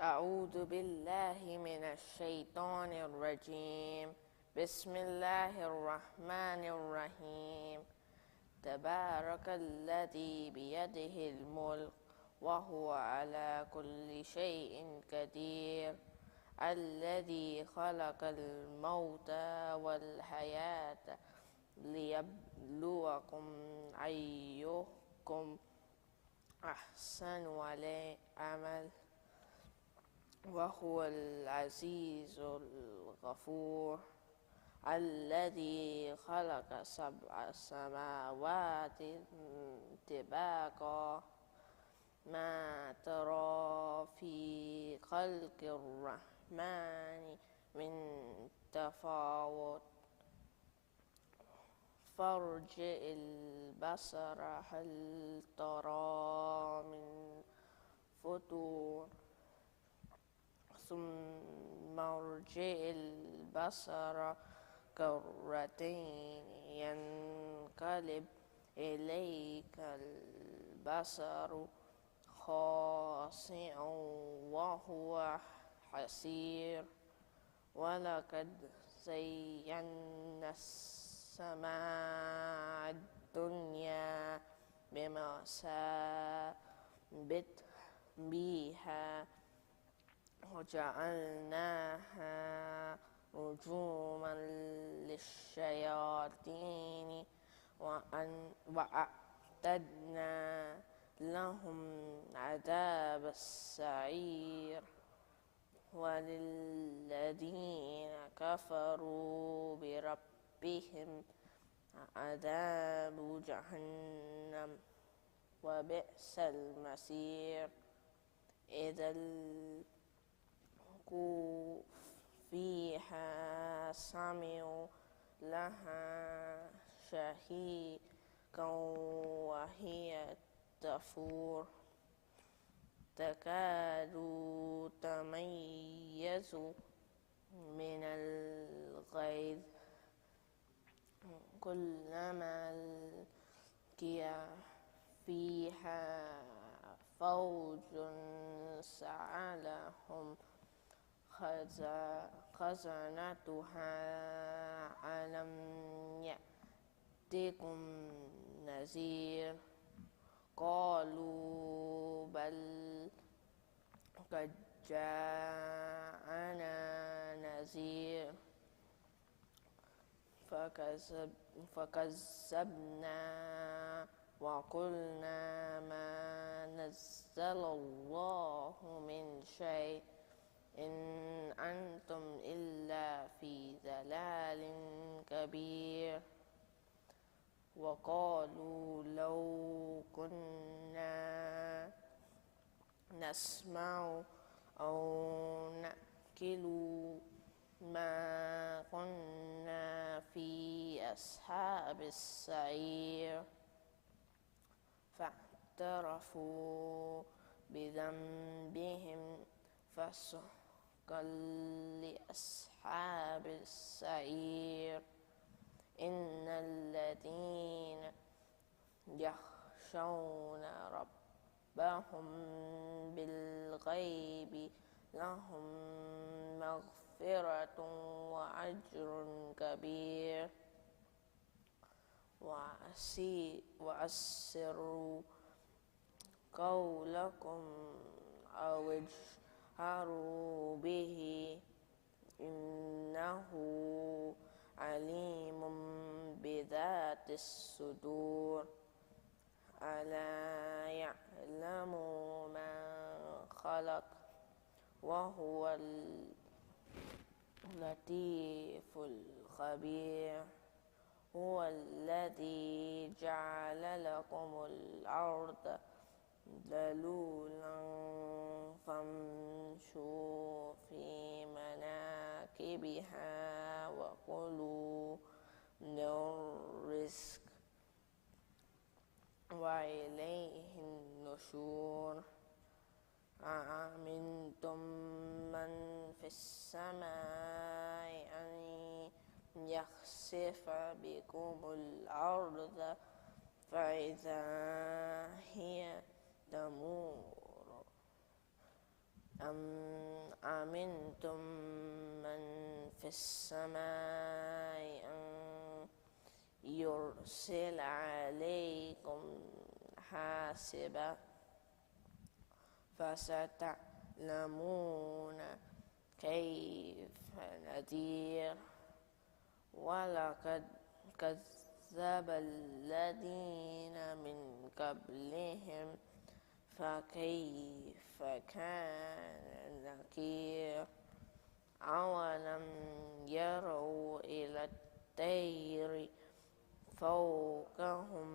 أعوذ بالله من الشيطان الرجيم. بسم الله الرحمن الرحيم. تبارك الذي بيده الملك وهو على كل شيء قدير. الذي خلق الموت والحياة ليبلوكم أيكم أحسن عمل وهو العزيز الغفور. الذي خلق 7 سماوات طباقا ما ترى في خلق الرحمن من تفاوت فارجع البصر هل ترى من فطور ثم ارجع البصر كرتين ينقلب إليك البصر خاسئا وهو حسير. ولقد زينا السماء الدنيا بمصابيح بها وجعلناها رجوما للشياطين وأعتدنا لهم عذاب السعير. وللذين كفروا بربهم عذاب جهنم وبئس المصير. إذا ألقوا فيها سمعوا لها شهيقا وهي تفور تكاد تميز من الغيظ كلما ألقي فيها فوج سألهم خزنتها ألم يأتكم نذير قالوا بل قد جاءنا نذير فكذبنا وقلنا ما نزل الله من شيء إن أنتم إلا في ضلال كبير. وقالوا لو كنا نسمع أو نأكل ما كنا في أصحاب السعير فاعترفوا بذنبهم فسحقا لأصحاب السعير. إن الذين يخشون ربهم بالغيب لهم مغفرة وأجر كبير. وأسروا قولكم أو اجهروا به إنه عليم بذات الصدور. ألا يعلم من خلق وهو اللطيف الخبير. هو الذي جعل لكم الأرض ذلولا فامشوا في مناكبها وكلوا من الرزق وإليه النشور. أأمنتم من في السماء أن يخسف بكم الأرض فإذا هي تمور أم أمنتم من في السماء أن يرسل عليكم حاسبا فستعلمون كيف نذير ولقد كذب الذين من قبلهم فكيف كان نكير أولم يروا إلى الطير فوقهم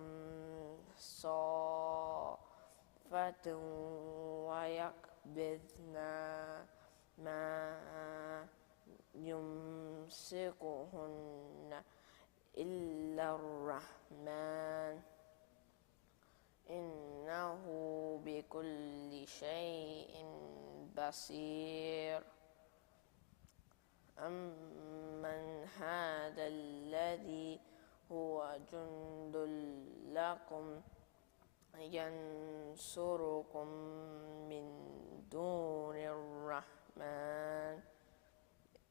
صافات ويقبضن ما يمسكهن إلا الرحمن إنه بكل شيء بصير أمن هذا الذي هو جند لكم ينصركم من دون الرحمن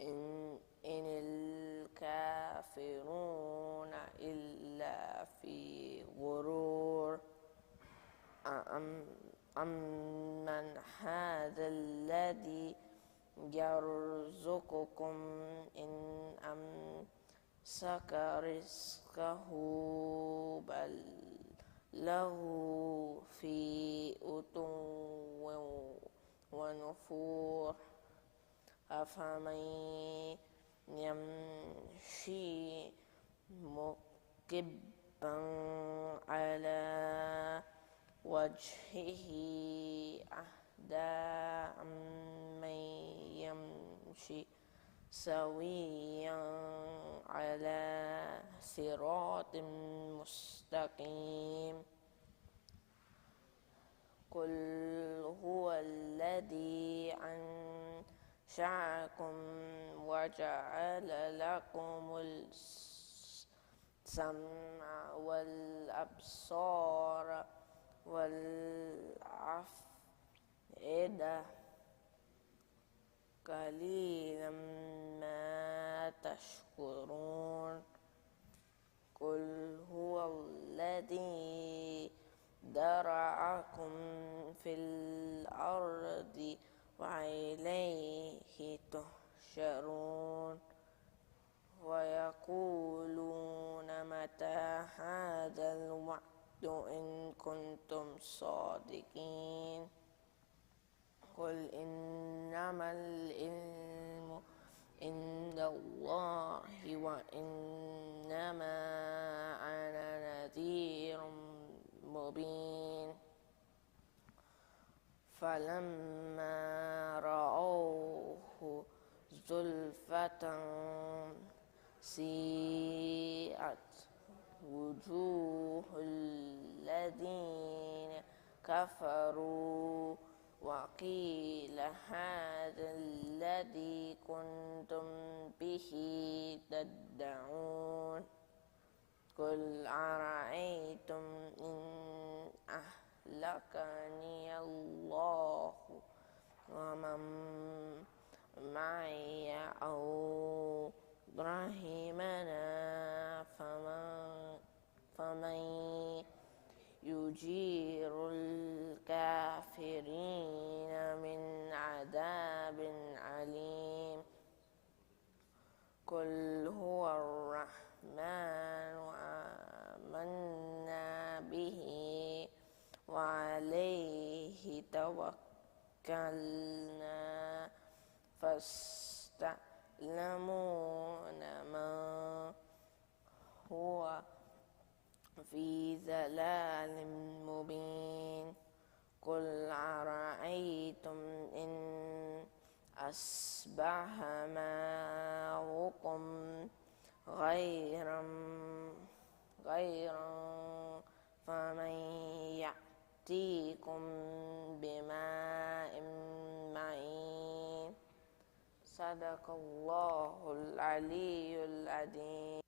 إن الكافرون إلا في غرور أمن هذا الذي يرزقكم إن أمسك رزقه بل له في عتو ونفور أفمن يمشي مكبا على وجهه أهدى أمن يمشي سويا على صراط مستقيم قل هو الذي أنشأكم وجعل لكم السمع والأبصار والأفئدة قليلا ما تشكرون قل هو الذي ذرأكم في الأرض وإليه تحشرون ويقولون متى هذا الوعد إن كنتم صادقين قل إنما العلم عند الله وإنما أنا نذير مبين فلما رأوه زلفة سيئت وجوه الذين كفروا وقيل هذا الذي كنتم به تدعون قل أرأيتم إن أهلكني الله ومن معي أو رحمنا فمن يجير الكافرين من عذاب أليم قل هو الرحمن آمنا به وعليه توكلنا فاستعلمون ما هو في ضلال مبين قل أرأيتم إن أصبح ماؤكم غيرا فمن يأتيكم بماء معين صدق الله العلي العظيم.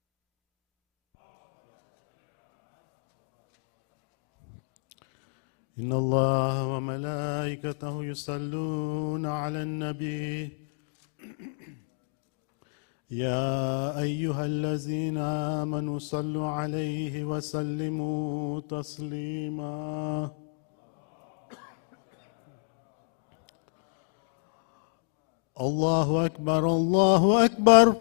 إن الله وملائكته يصلون على النبي يا أيها الذين آمنوا صلوا عليه وسلموا تسليما الله أكبر الله أكبر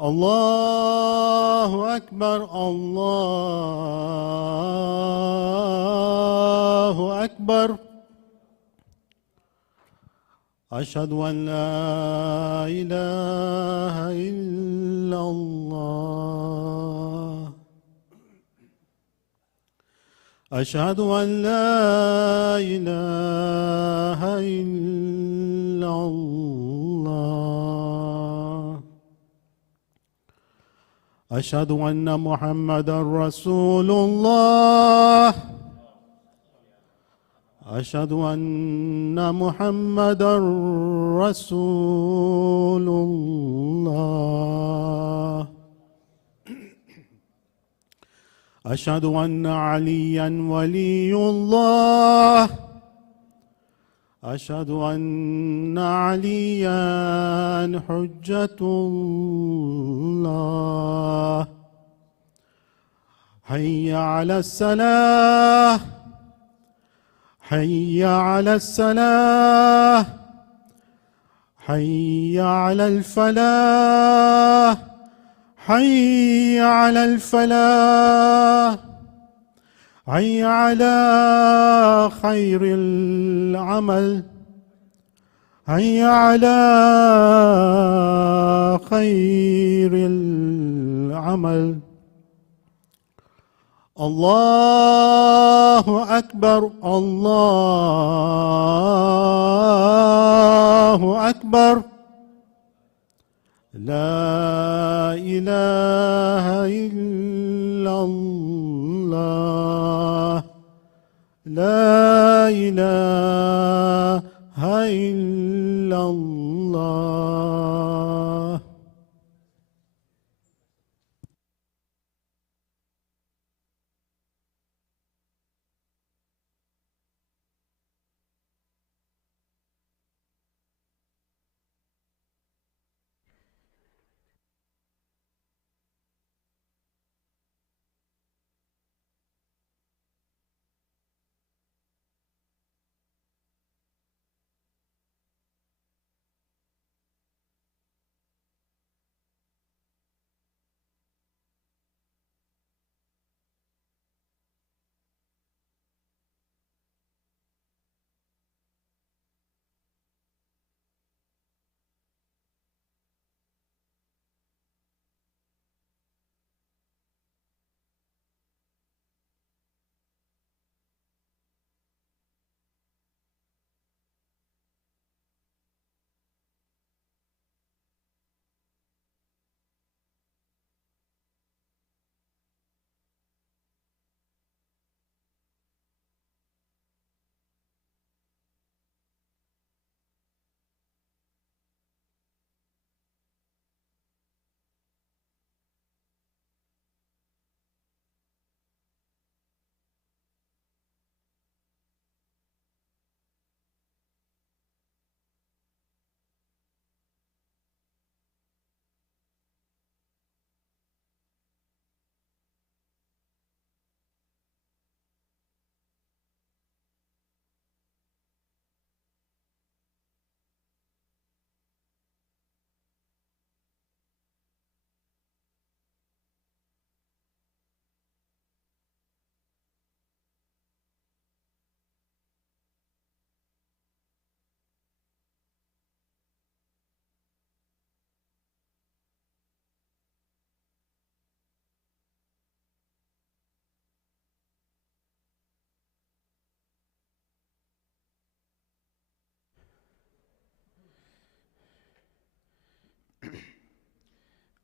الله أكبر الله أكبر أشهد أن لا إله إلا الله أشهد أن لا إله إلا الله أشهد أن محمدا رسول الله أشهد أن محمدا رسول الله أشهد أن عليا ولي الله أشهد أن عليا حجة الله حي على الصلاة حي على الصلاة حي على الفلاح حي على الفلاح حي على خير العمل حي على خير العمل الله أكبر الله أكبر لا إله إلا الله لا إله إلا الله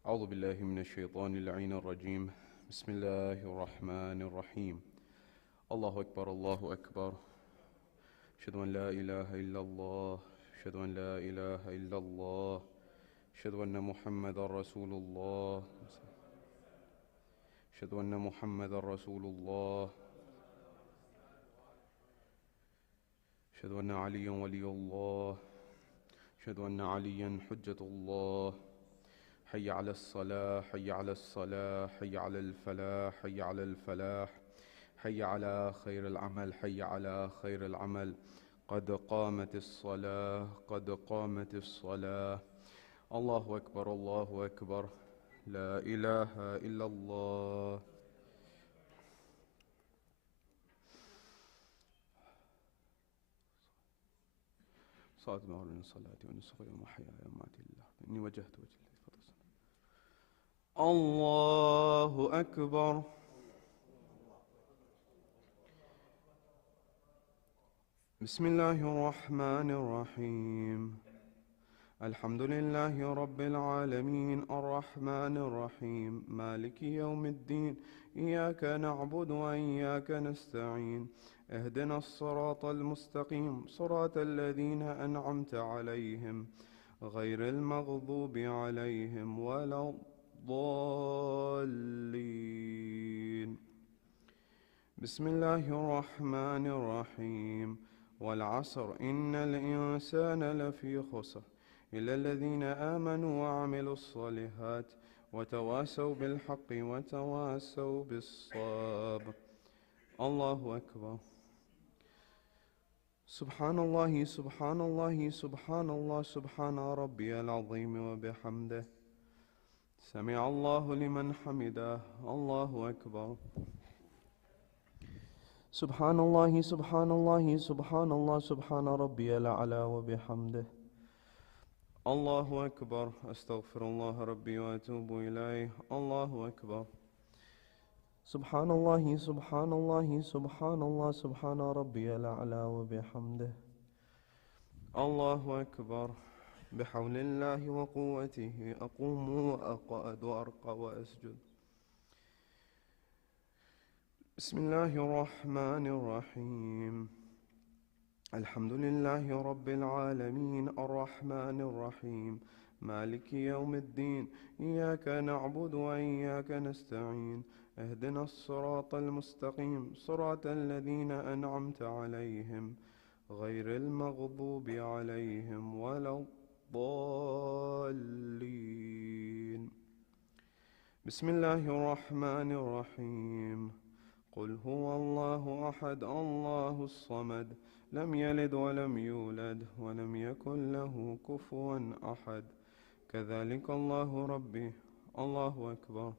أعوذ بالله من الشيطان اللعين الرجيم. بسم الله الرحمن الرحيم. الله أكبر الله أكبر. أشهد أن لا إله إلا الله أشهد أن لا إله إلا الله أشهد أن محمدا رسول الله أشهد أن محمدا رسول الله أشهد أن عليا ولي الله. أشهد أن عليا حجة الله. حي على الصلاة، حي على الصلاة، حي على الفلاح، حي على الفلاح، حي على خير العمل، حي على خير العمل. قد قامت الصلاة، قد قامت الصلاة. الله أكبر، الله أكبر، لا إله إلا الله. صلاة مغرب من صلاتي ونسخي ومحياي ومماتي لله، إني وجهت وجهي. الله أكبر. بسم الله الرحمن الرحيم. الحمد لله رب العالمين الرحمن الرحيم مالك يوم الدين. إياك نعبد وإياك نستعين. اهدنا الصراط المستقيم، صراط الذين أنعمت عليهم غير المغضوب عليهم ولا الضالين. بسم الله الرحمن الرحيم. والعصر إن الإنسان لفي خسر إلا الذين آمنوا وعملوا الصالحات وتواصوا بالحق وتواصوا بالصبر. الله أكبر. سبحان الله، سبحان الله، سبحان الله، سبحان ربي العظيم وبحمده. سمع الله لمن حمده. الله أكبر. سبحان الله، سبحان الله، سبحان الله، سبحان ربي الأعلى وبحمده. الله أكبر. أستغفر الله ربي وأتوب إليه. الله أكبر. سبحان الله، سبحان الله، سبحان الله، سبحان ربي الأعلى وبحمده. الله أكبر. بحول الله وقوته أقوم وأقعد وأرقى وأسجد. بسم الله الرحمن الرحيم. الحمد لله رب العالمين الرحمن الرحيم مالك يوم الدين. إياك نعبد وإياك نستعين. اهدنا الصراط المستقيم، صراط الذين أنعمت عليهم غير المغضوب عليهم ولا الضالين. بسم الله الرحمن الرحيم. قل هو الله أحد الله الصمد لم يلد ولم يولد ولم يكن له كفوا أحد. كذلك الله ربي. الله أكبر.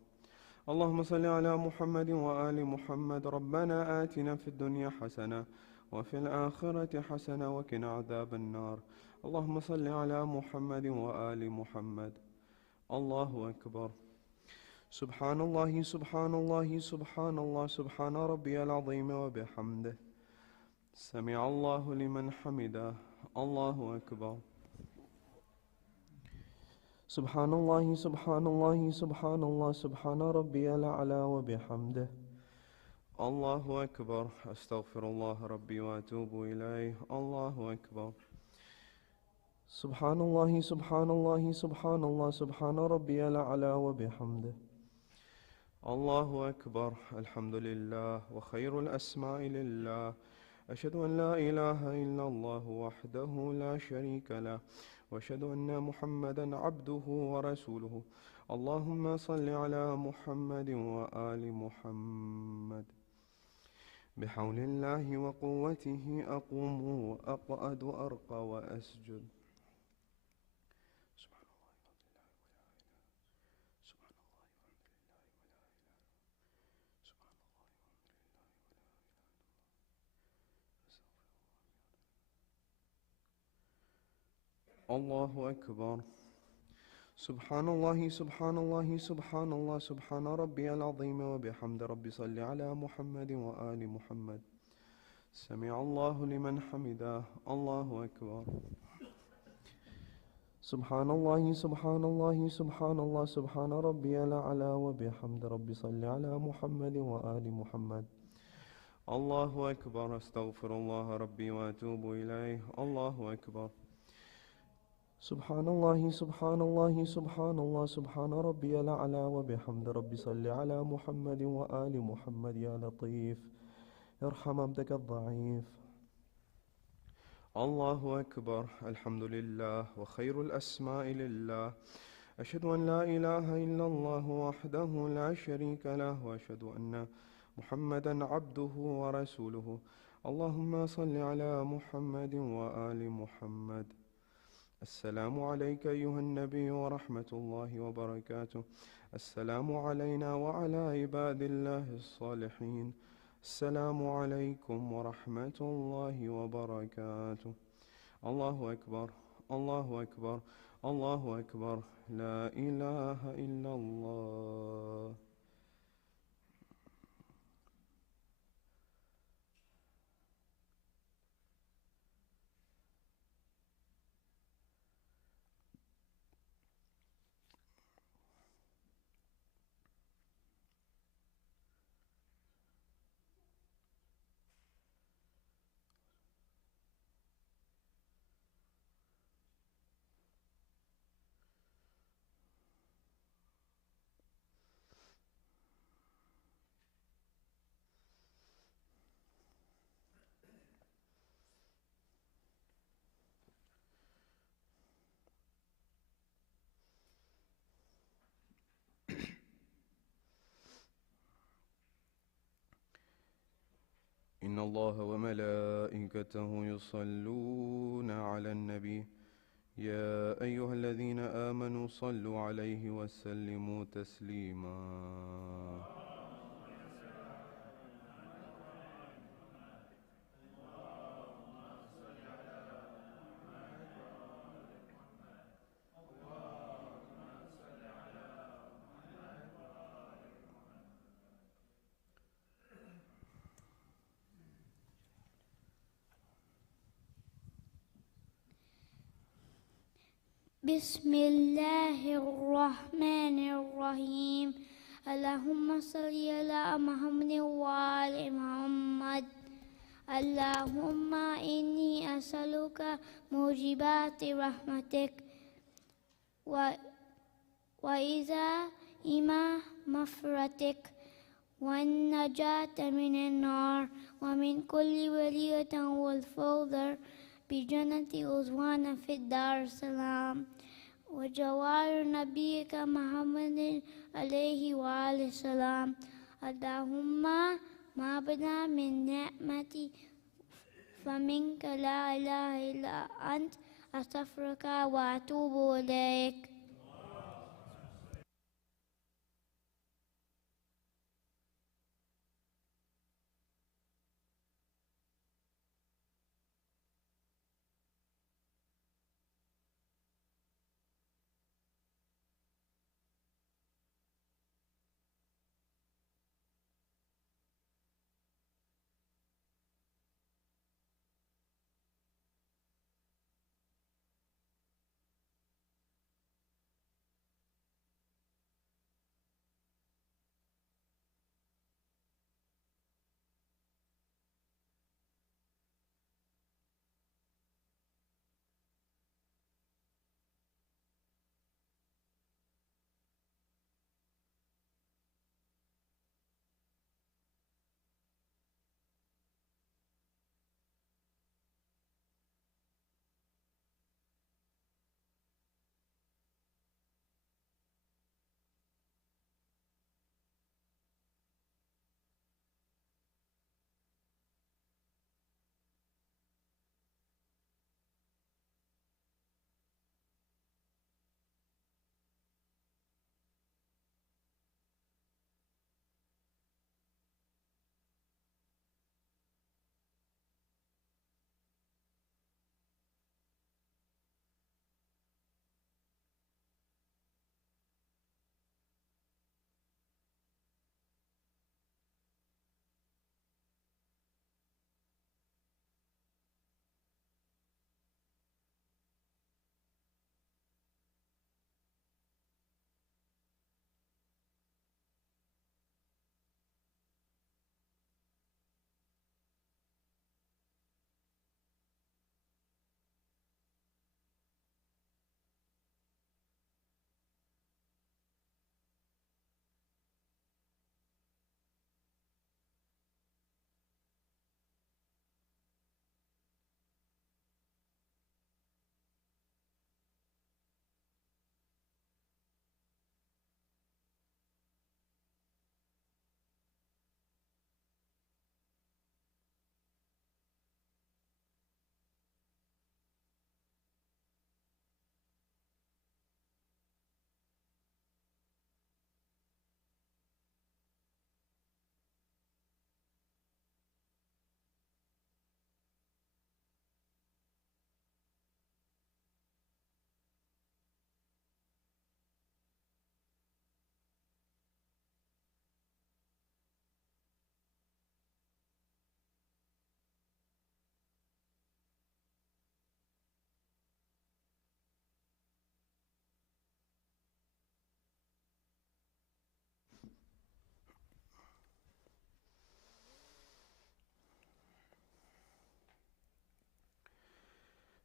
اللهم صل على محمد وآل محمد. ربنا آتنا في الدنيا حسنة وفي الآخرة حسنة وقنا عذاب النار. اللهم صل على محمد وآل محمد. الله أكبر. سبحان الله، سبحان الله، سبحان الله، سبحان ربي العظيم وبحمده. سمع الله لمن حمده. الله أكبر. سبحان الله، سبحان الله، سبحان الله، سبحان ربي الأعلى وبحمده. الله أكبر. أستغفر الله ربي وأتوب إليه. الله أكبر. سبحان الله، سبحان الله، سبحان الله، سبحان ربي الأعلى وبحمده. الله أكبر. الحمد لله وخير الأسماء لله. أشهد أن لا إله إلا الله وحده لا شريك له، وأشهد أن محمدا عبده ورسوله. اللهم صل على محمد وآل محمد. بحول الله وقوته أقوم وأقعد وأرقى وأسجد. الله أكبر. سبحان الله، سبحان الله، سبحان الله، سبحان ربي العظيم وبحمد. ربي صل على محمد وآل محمد. سمع الله لمن حمده. الله أكبر. سبحان الله، سبحان الله، سبحان الله، سبحان ربي الأعلى وبحمد. ربي صل على محمد وآل محمد. الله أكبر. أستغفر الله ربي وأتوب إليه. الله أكبر. سبحان الله، سبحان الله، سبحان الله، سبحان ربي الأعلى وبحمد. ربي صل على محمد وآل محمد. يا لطيف ارحم عبدك الضعيف. الله أكبر. الحمد لله وخير الأسماء لله. أشهد أن لا إله إلا الله وحده لا شريك له، وأشهد أن محمدا عبده ورسوله. اللهم صل على محمد وآل محمد. السلام عليك أيها النبي ورحمة الله وبركاته. السلام علينا وعلى عباد الله الصالحين. السلام عليكم ورحمة الله وبركاته. الله أكبر، الله أكبر، الله أكبر، لا إله إلا الله. إن الله وملائكته يصلون على النبي، يا أيها الذين آمنوا صلوا عليه وسلموا تسليما. بسم الله الرحمن الرحيم. اللهم صل على محمد وآل محمد. اللهم إني أسألك موجبات رحمتك وعزائم مغفرتك والنجاة من النار ومن كل ولية والفوز بجنة عضوان في الدار السلام وجوار نبيك محمد عليه وآله السلام. اللهم ما بنا من نعمتي فمنك لا إله إلا أنت، أستغفرك وأتوب إليك.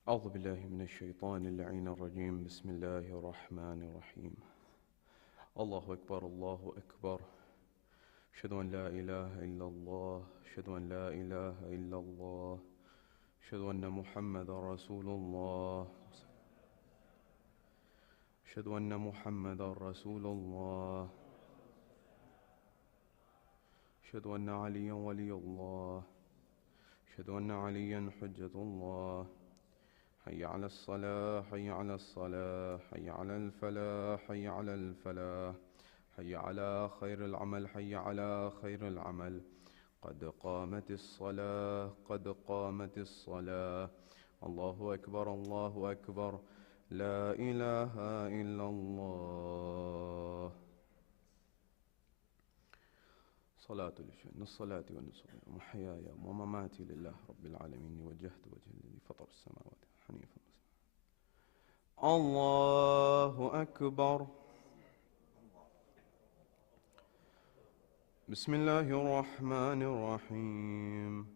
أعوذ بالله من الشيطان اللعين الرجيم. بسم الله الرحمن الرحيم. الله أكبر الله أكبر. أشهد أن لا إله إلا الله. أشهد أن لا إله إلا الله. أشهد أن محمدا رسول الله. أشهد أن محمدا رسول الله. أشهد أن عليا ولي الله. أشهد أن عليا حجة الله. حي على الصلاة حي على الصلاة حي على الفلاح حي على الفلاح حي على خير العمل حي على خير العمل. قد قامت الصلاة قد قامت الصلاة. الله أكبر الله أكبر. لا إله إلا الله. صلاة لشأن الصلاة والنسك ومحياي ومماتي لله رب العالمين وجهت وجهي الذي فطر السماوات حنيفا. الله أكبر. بسم الله الرحمن الرحيم.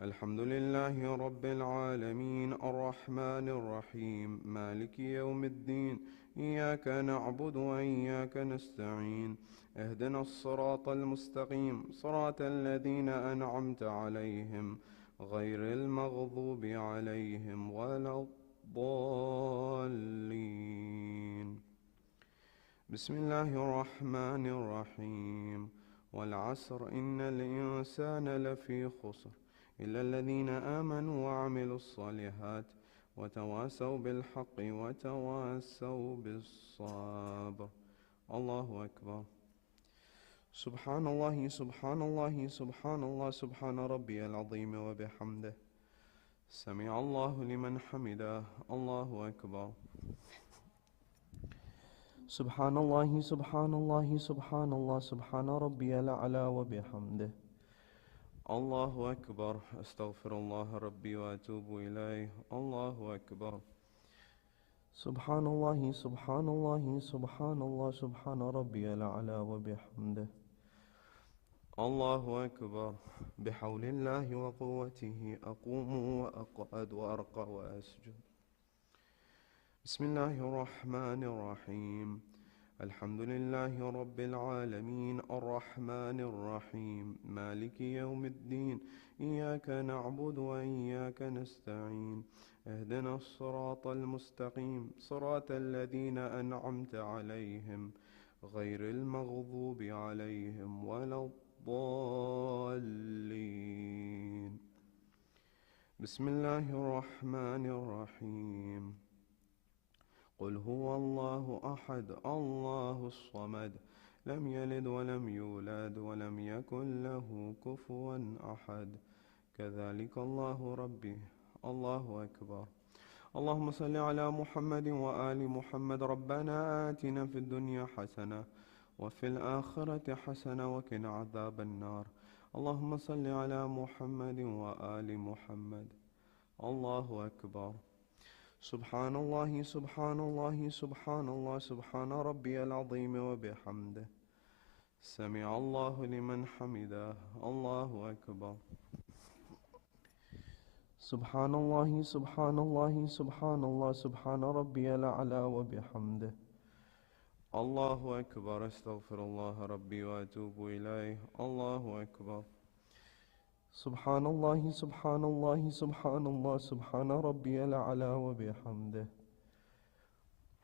الحمد لله رب العالمين الرحمن الرحيم مالك يوم الدين. إياك نعبد وإياك نستعين. اهدنا الصراط المستقيم صراط الذين أنعمت عليهم غير المغضوب عليهم ولا الضالين. بسم الله الرحمن الرحيم. والعصر إن الإنسان لفي خسر إلا الذين آمنوا وعملوا الصالحات وتواصوا بالحق وتواصوا بالصبر. الله أكبر. سبحان الله سبحان الله سبحان الله سبحان ربي العظيم وبحمده. سمع الله لمن حمده. الله أكبر. سبحان الله سبحان الله سبحان الله سبحان ربي الأعلى وبحمده. الله أكبر. أستغفر الله ربي وأتوب إليه. الله أكبر. سبحان الله سبحان الله سبحان الله سبحان ربي الأعلى وبحمده. الله أكبر. بحول الله وقوته أقوم وأقعد وأرقى وأسجد. بسم الله الرحمن الرحيم. الحمد لله رب العالمين الرحمن الرحيم مالك يوم الدين. إياك نعبد وإياك نستعين. اهدنا الصراط المستقيم صراط الذين أنعمت عليهم غير المغضوب عليهم ولا الضالين. بسم الله الرحمن الرحيم. قل هو الله أحد الله الصمد لم يلد ولم يولد ولم يكن له كفوا أحد. كذلك الله ربي. الله أكبر. اللهم صل على محمد وآل محمد. ربنا آتنا في الدنيا حسنة وفي الآخرة حسنة وقنا عذاب النار. اللهم صل على محمد وآل محمد. الله أكبر. سبحان الله سبحان الله سبحان الله سبحان ربي العظيم وبحمده. سمع الله لمن حمده. الله أكبر. سبحان الله سبحان الله سبحان الله سبحان ربي الأعلى وبحمده. الله أكبر. أستغفر الله ربي وأتوب إليه. الله أكبر. سبحان الله سبحان الله سبحان الله سبحان ربي الأعلى وبحمده.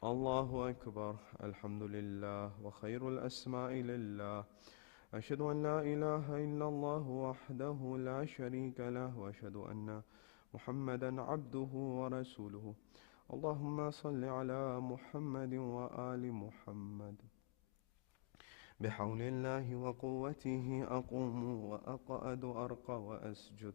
الله أكبر. الحمد لله وخير الأسماء لله. أشهد أن لا إله إلا الله وحده لا شريك له وأشهد أن محمدا عبده ورسوله. اللهم صل على محمد وآل محمد. بحول الله وقوته أقوم وأقعد وأرقى وأسجد.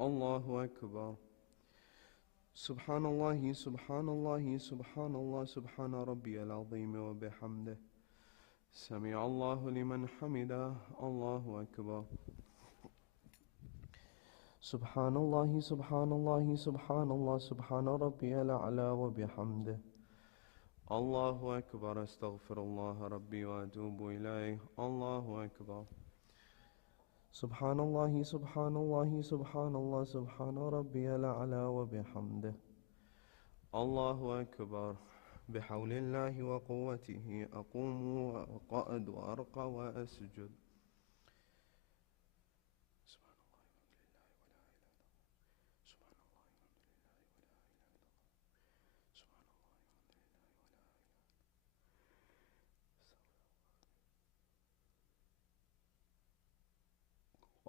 الله أكبر. سبحان الله سبحان الله سبحان الله سبحان ربي العظيم وبحمده. سمع الله لمن حمده. الله أكبر. سبحان الله سبحان الله سبحان الله سبحان ربي الأعلى وبحمده. الله أكبر. أستغفر الله ربي وأتوب إليه. الله أكبر. سبحان الله سبحان الله سبحان الله سبحان ربي الأعلى وبحمده. الله أكبر. بحول الله وقوته أقوم وأقعد وأرقى وأسجد.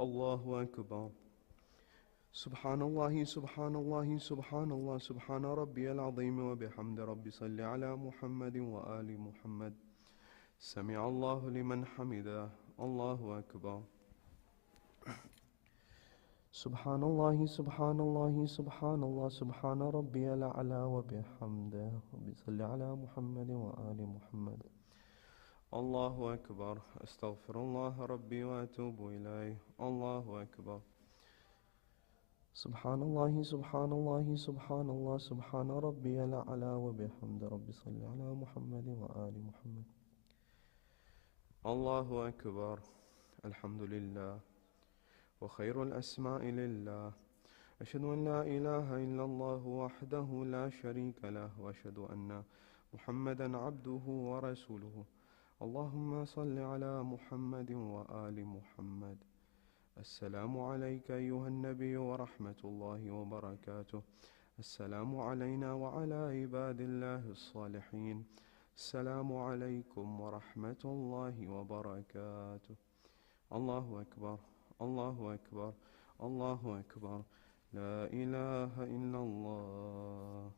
الله أكبر. سبحان الله سبحان الله سبحان الله سبحان ربي العظيم وبحمد ربي صل على محمد وآل محمد. سمع الله لمن حمده. الله أكبر. سبحان الله سبحان الله سبحان الله سبحان ربي الأعلى وبحمده. ربي صل على محمد وآل محمد. الله أكبر. أستغفر الله ربي وأتوب إليه. الله أكبر. سبحان الله سبحان الله سبحان الله سبحان ربي الأعلى وبحمد ربي صل على محمد وآل محمد. الله أكبر. الحمد لله وخير الأسماء لله. أشهد أن لا إله إلا الله وحده لا شريك له وأشهد أن محمدا عبده ورسوله. اللهم صل على محمد وآل محمد. السلام عليك أيها النبي ورحمة الله وبركاته. السلام علينا وعلى عباد الله الصالحين. السلام عليكم ورحمة الله وبركاته. الله أكبر. الله أكبر. الله أكبر. لا إله إلا الله.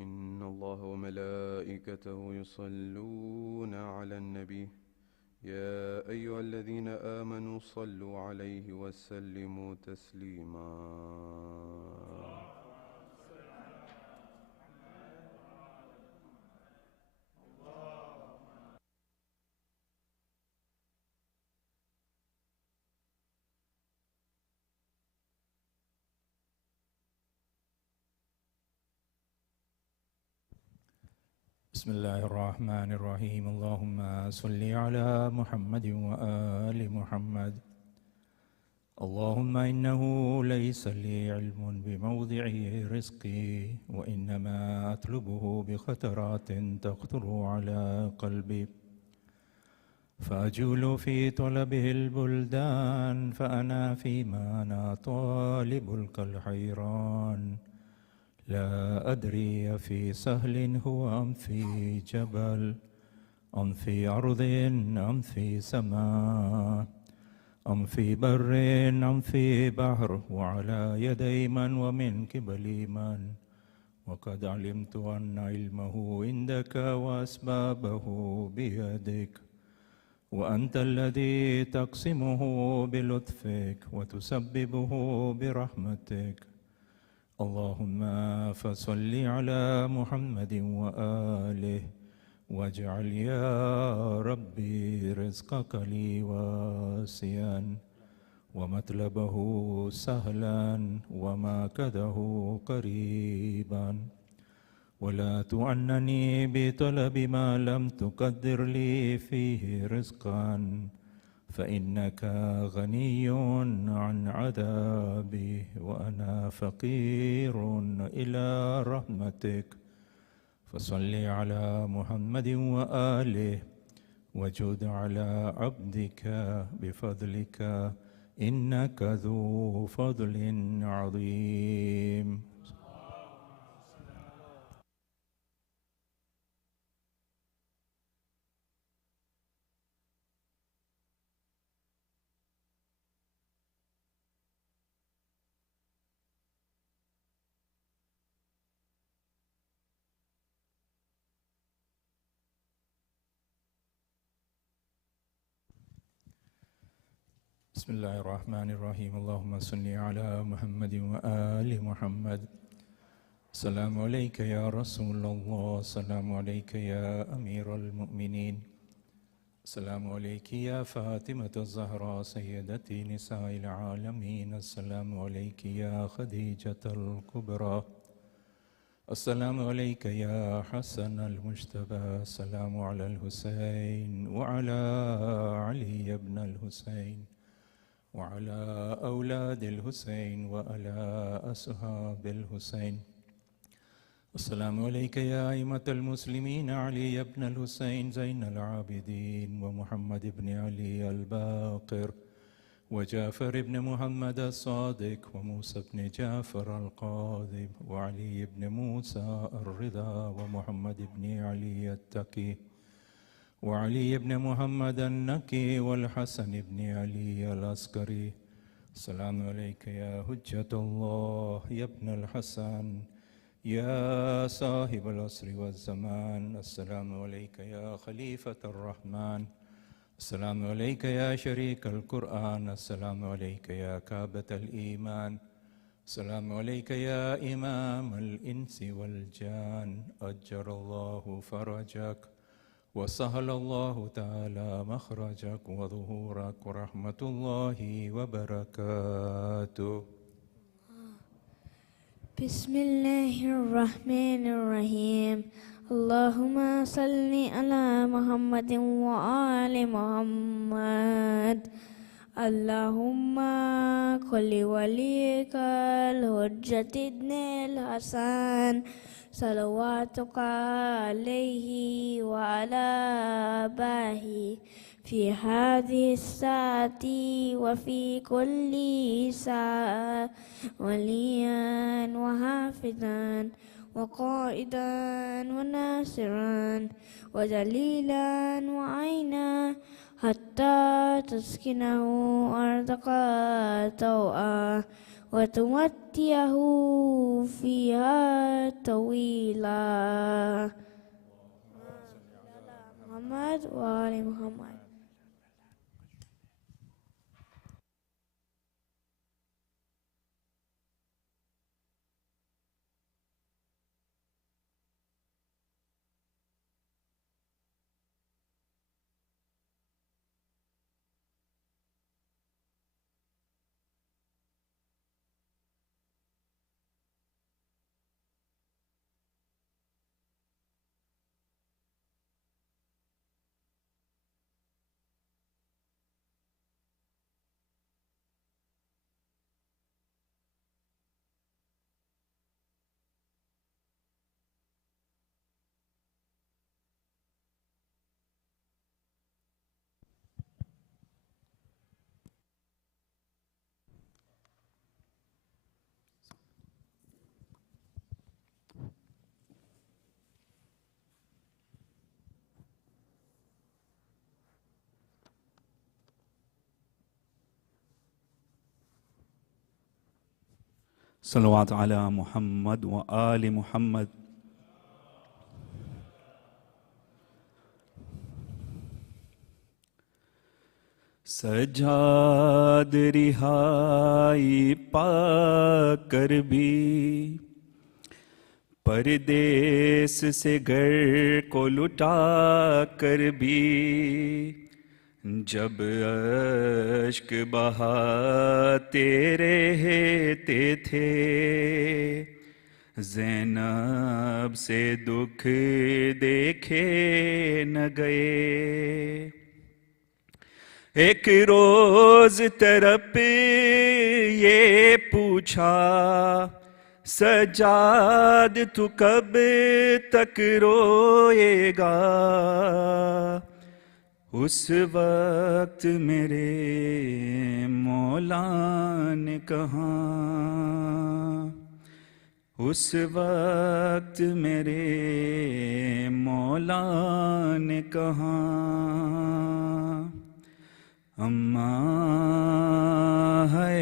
إن الله وملائكته يصلون على النبي يا أيها الذين آمنوا صلوا عليه وسلموا تسليما. بسم الله الرحمن الرحيم. اللهم صل على محمد وآل محمد. اللهم إنه ليس لي علم بموضع رزقي وإنما أطلبه بخطرات تخطر على قلبي فأجول في طلبه البلدان فأنا فيما أنا طالب كالحيران لا أدري في سهل هو أم في جبل أم في أرض أم في سماء أم في بر أم في بحر وعلى يدي من ومن قبل من وقد علمت أن علمه عندك وأسبابه بيدك وأنت الذي تقسمه بلطفك وتسببه برحمتك. اللهم فصل على محمد وآله واجعل يا ربي رزقك لي واسعا ومطلبه سهلا وماكده قريبا ولا تعنني بطلب ما لم تقدر لي فيه رزقا فإنك غني عن عذابي وأنا فقير إلى رحمتك. فصل على محمد وآله وجد على عبدك بفضلك إنك ذو فضل عظيم. بسم الله الرحمن الرحيم. اللهم صل على محمد وآل محمد. السلام عليك يا رسول الله، السلام عليك يا أمير المؤمنين، السلام عليك يا فاطمة الزهراء سيدتي نساء العالمين، السلام عليك يا خديجة الكبرى، السلام عليك يا حسن المجتبى، السلام على الحسين وعلى علي بن الحسين وعلى أولاد الحسين وعلى أصحاب الحسين. السلام عليك يا أئمة المسلمين علي بن الحسين زين العابدين ومحمد بن علي الباقر وجعفر بن محمد الصادق وموسى بن جعفر القاذب وعلي بن موسى الرضا ومحمد بن علي التقي وعلي بن محمد النقي والحسن بن علي العسكري. السلام عليك يا حجة الله يا ابن الحسن يا صاحب العصر والزمان. السلام عليك يا خليفة الرحمن. السلام عليك يا شريك القرآن. السلام عليك يا كعبة الإيمان. السلام عليك يا إمام الإنس والجان. أجر الله فرجك وسهل الله تعالى مخرجك وظهورك ورحمة الله وبركاته. بسم الله الرحمن الرحيم. اللهم صل على محمد وآل محمد. اللهم كل وليك الحجة ابن الحسن صلواتك عليه وعلى آبائه في هذه الساعة وفي كل ساعة وليا وحافظا وقائدا وناصرا ودليلا وعينا حتى تسكنه أرضك طوعا وتمتعه فيها طويلا. محمد وآل محمد. صلوات على محمد وآل محمد. सज्जाद रिहाई पाकर भी परदेस से घर को लुटा कर भी जब अश्क बहाते रहते थे ज़ैनब से दुख देखे न गए। एक रोज तरफ ये पूछा सज्जाद तू कब तक रोएगा, اس وقت میرے مولا نے کہا، اس وقت میرے مولا نے کہا، اماں ہے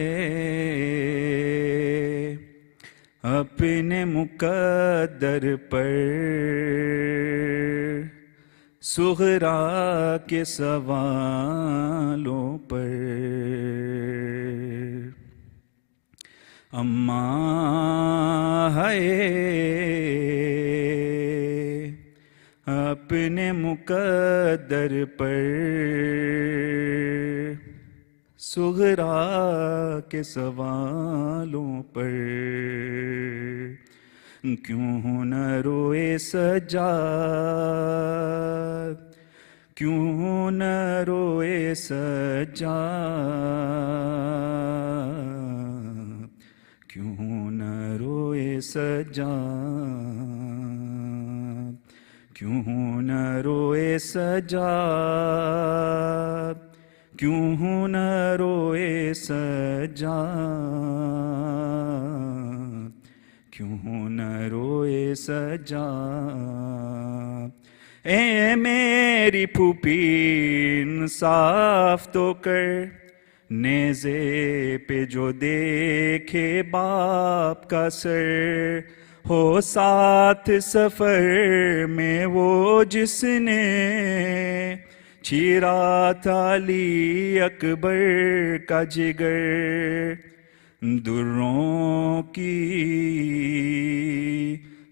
اپنے مقدر پر صغرا کے سوالوں پر، اماں ہے اپنے مقدر پر صغرا کے سوالوں پر، کیوں نہ روئے سجاد، کیوں نہ روئے سجاد، کیوں نہ روئے سجاد، کیوں نہ روئے سجاد، کیوں نہ روئے سجاد، کیوں نہ روئے سجاد، اے میری پھوپھی انصاف تو کر، نیزے پہ جو دیکھے باپ کا سر، ہو ساتھ سفر میں وہ جس نے چیرا تھا علی اکبر کا جگر، دروں کی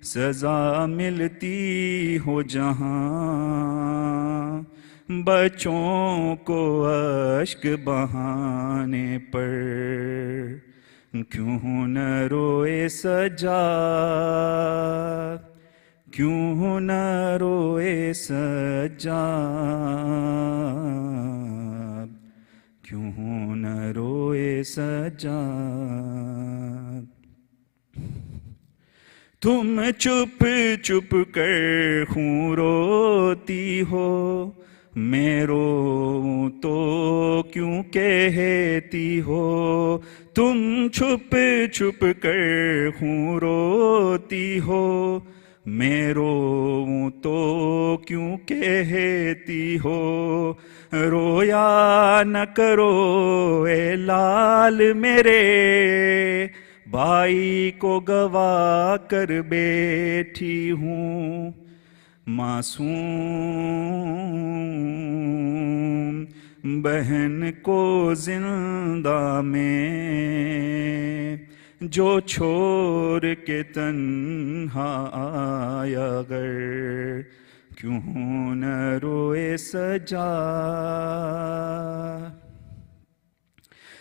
سزا ملتی ہو جہاں، بچوں کو اشک بہانے پر، کیوں نہ روئے سجاد، کیوں نہ روئے سجاد، کیوں نہ روئے سجاد، تم چپ چپ کر خوں روتی ہو، میں روؤں تو کیوں کہتی ہو، تم چھپ چھپ کر خوں روتی ہو، میں روؤں تو کیوں کہتی ہو، رویا نہ کرو اے لال میرے، بھائی کو گوا کر بیٹھی ہوں، معصوم بہن کو زندہ میں جو چھوڑ کے تنہا آیا گر، کیوں نہ روئے سجاد،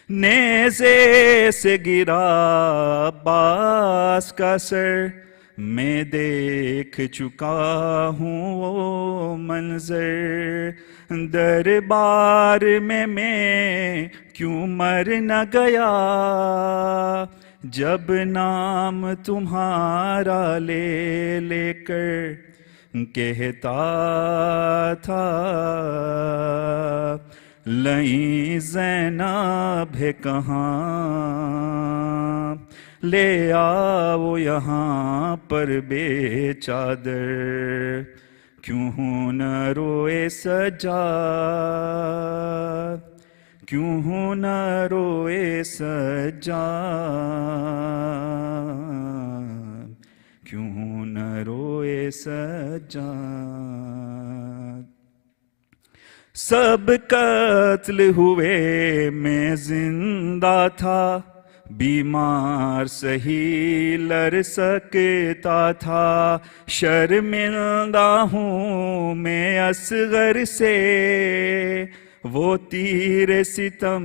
نیزے سے گرا عباس کا سر، میں دیکھ چکا ہوں وہ منظر، دربار میں کیوں مر نہ گیا، جب نام تمہارا لے لے کر کہتا تھا، لئیں زینب ہے کہاں، لے آؤ یہاں پر بے چادر، کیوں نہ روئے سجاد، کیوں نہ روئے سجاد، کیوں نہ روئے سجاد، سب قتل ہوئے میں زندہ تھا، بیمار سہی لر سکتا تھا، شرمندہ ہوں میں اصغر سے، وہ تیر ستم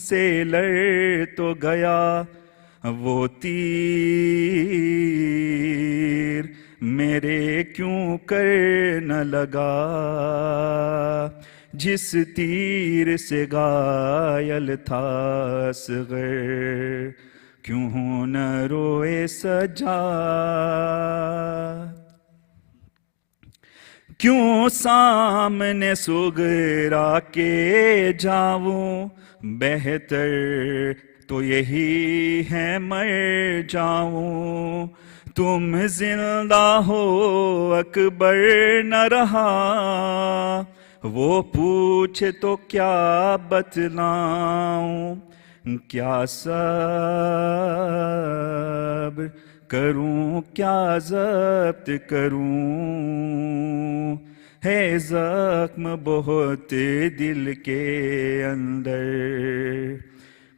سے لڑ تو گیا، وہ تیر میرے کیوں کر نہ لگا، جس تیر سے گائل تھا اصغر، کیوں نہ روئے سجاد، کیوں سامنے سغرا کے جاؤں، بہتر تو یہی ہے مر جاؤں۔ تم زندہ ہو اکبر نہ رہا، وہ پوچھے تو کیا بتلاؤں، کیا صبر کروں کیا ضبط کروں، ہے زخم بہت دل کے اندر،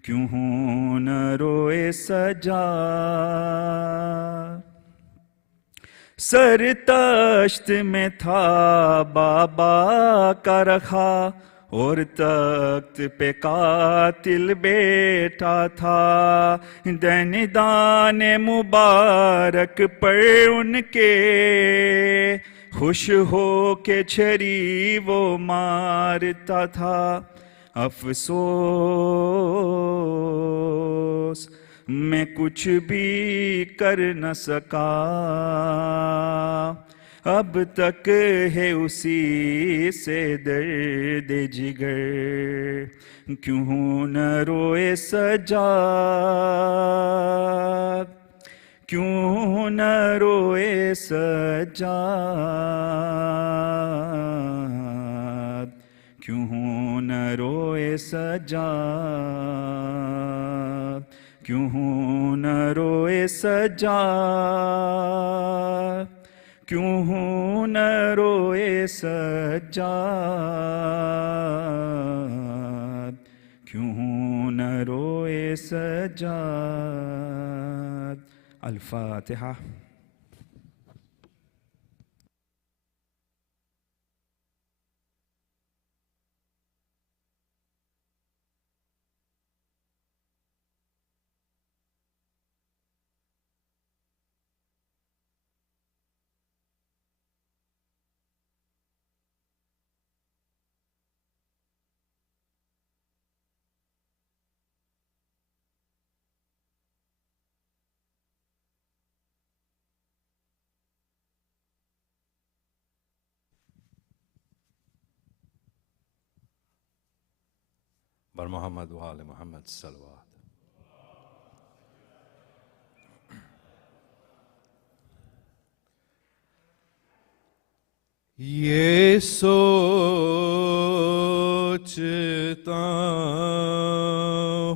کیوں ہوں نہ روئے سجاد۔ سر تشت میں تھا بابا کا رکھا، اور تخت پہ قاتل بیٹا تھا، دندان مبارک پر ان کے خوش ہو کے چھری وہ مارتا تھا۔ افسوس میں کچھ بھی کر نہ سکا، اب تک ہے اسی سے درد جگر، کیوں نہ روئے سجاد، کیوں نہ روئے سجاد، کیوں نہ روئے سجاد، کیوں نہ روئے سجاد، کیوں نہ روئے سجاد، کیوں نہ روئے سجاد۔ الفاتحہ۔ بر محمد و آل محمد صلوات۔ یہ سوچتا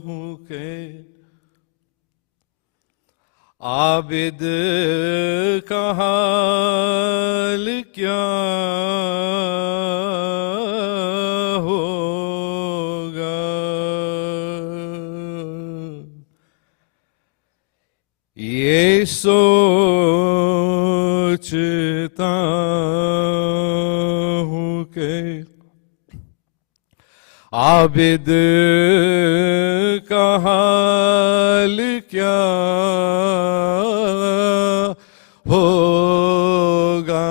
ہوں کہ عابد کا حال کیا ہوگا، یہ سوچتا ہوں کہ عابد کا حال کیا ہوگا،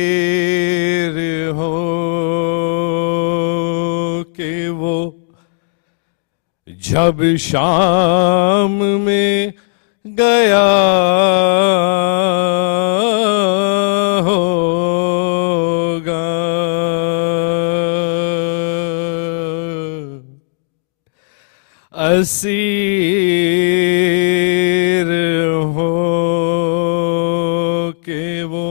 اسیر ہو کہ وہ جب شام میں گیا ہوگا، اسیر ہو کہ وہ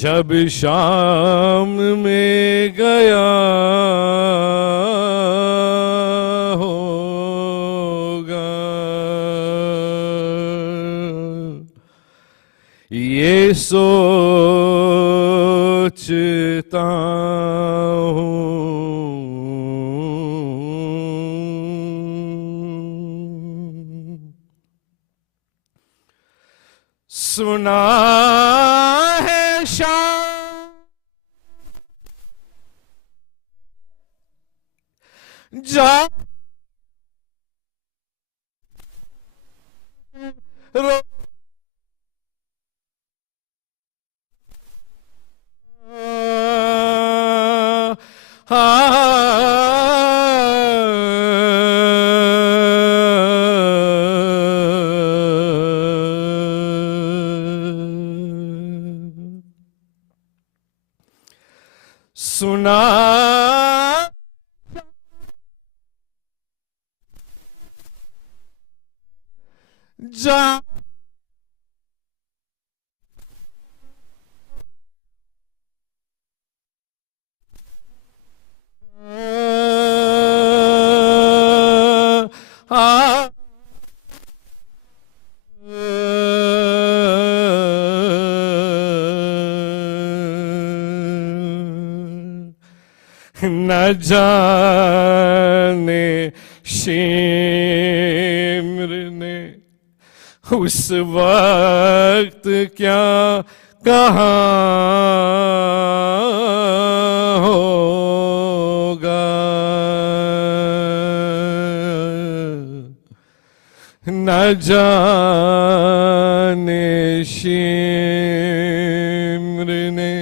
جب شام میں گیا ہوگا، یہ سوچتا ہوں۔ سنا ہے شام جا رو سنا جا نہ جانے شمر نے اس وقت کیا کہاں ہوگا، نہ جانے شمر نے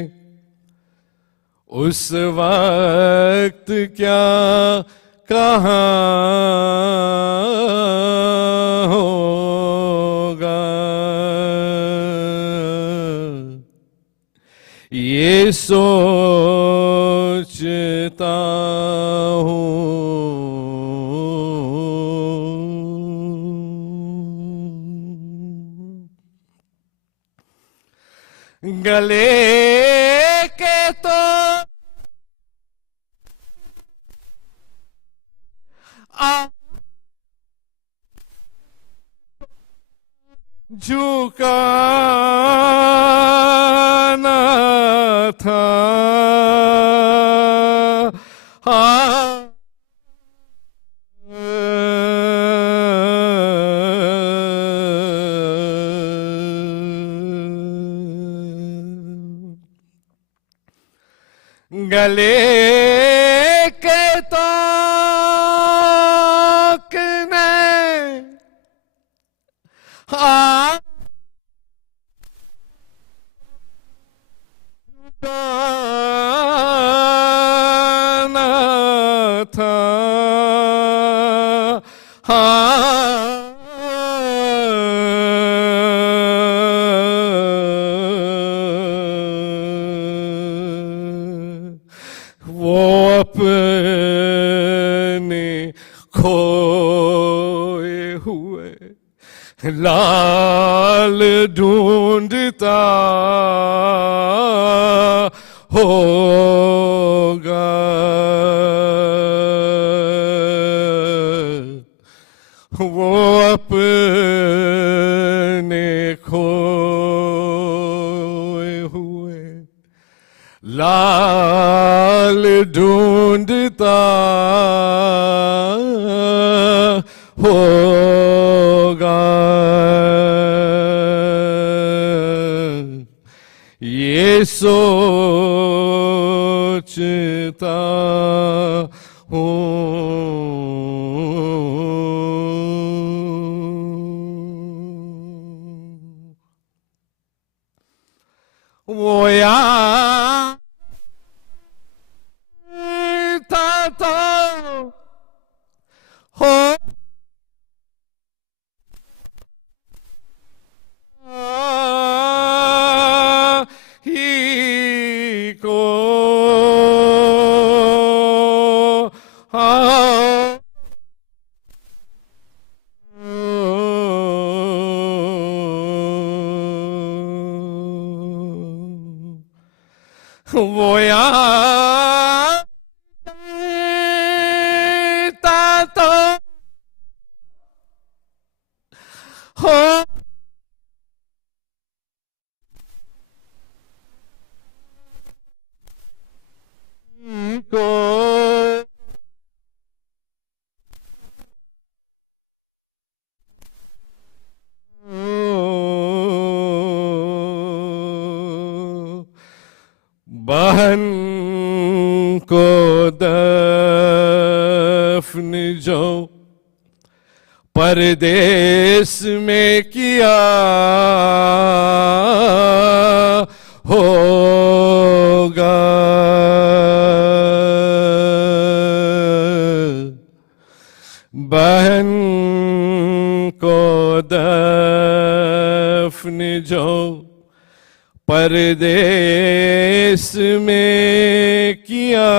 اس وقت کیا کہاں ہوگا، یہ سوچتا ہوں، گلے کے تو جھکانا تھا، گلے کے توق نے جھکانا تھا، وہ اپنے کھوئے ہوئے لال ڈھونڈتا ہوگا، وہ اپنے کھوئے ہوئے لال ڈھونڈتا ہوگا، یہ سوچتا ہوں، وہ یاد تھا ہو ہی کو وہ یاد تو ہو کو بہن کو دفن جو پردیس میں کیا ہوگا، بہن کو دفن جو پردیس میں کیا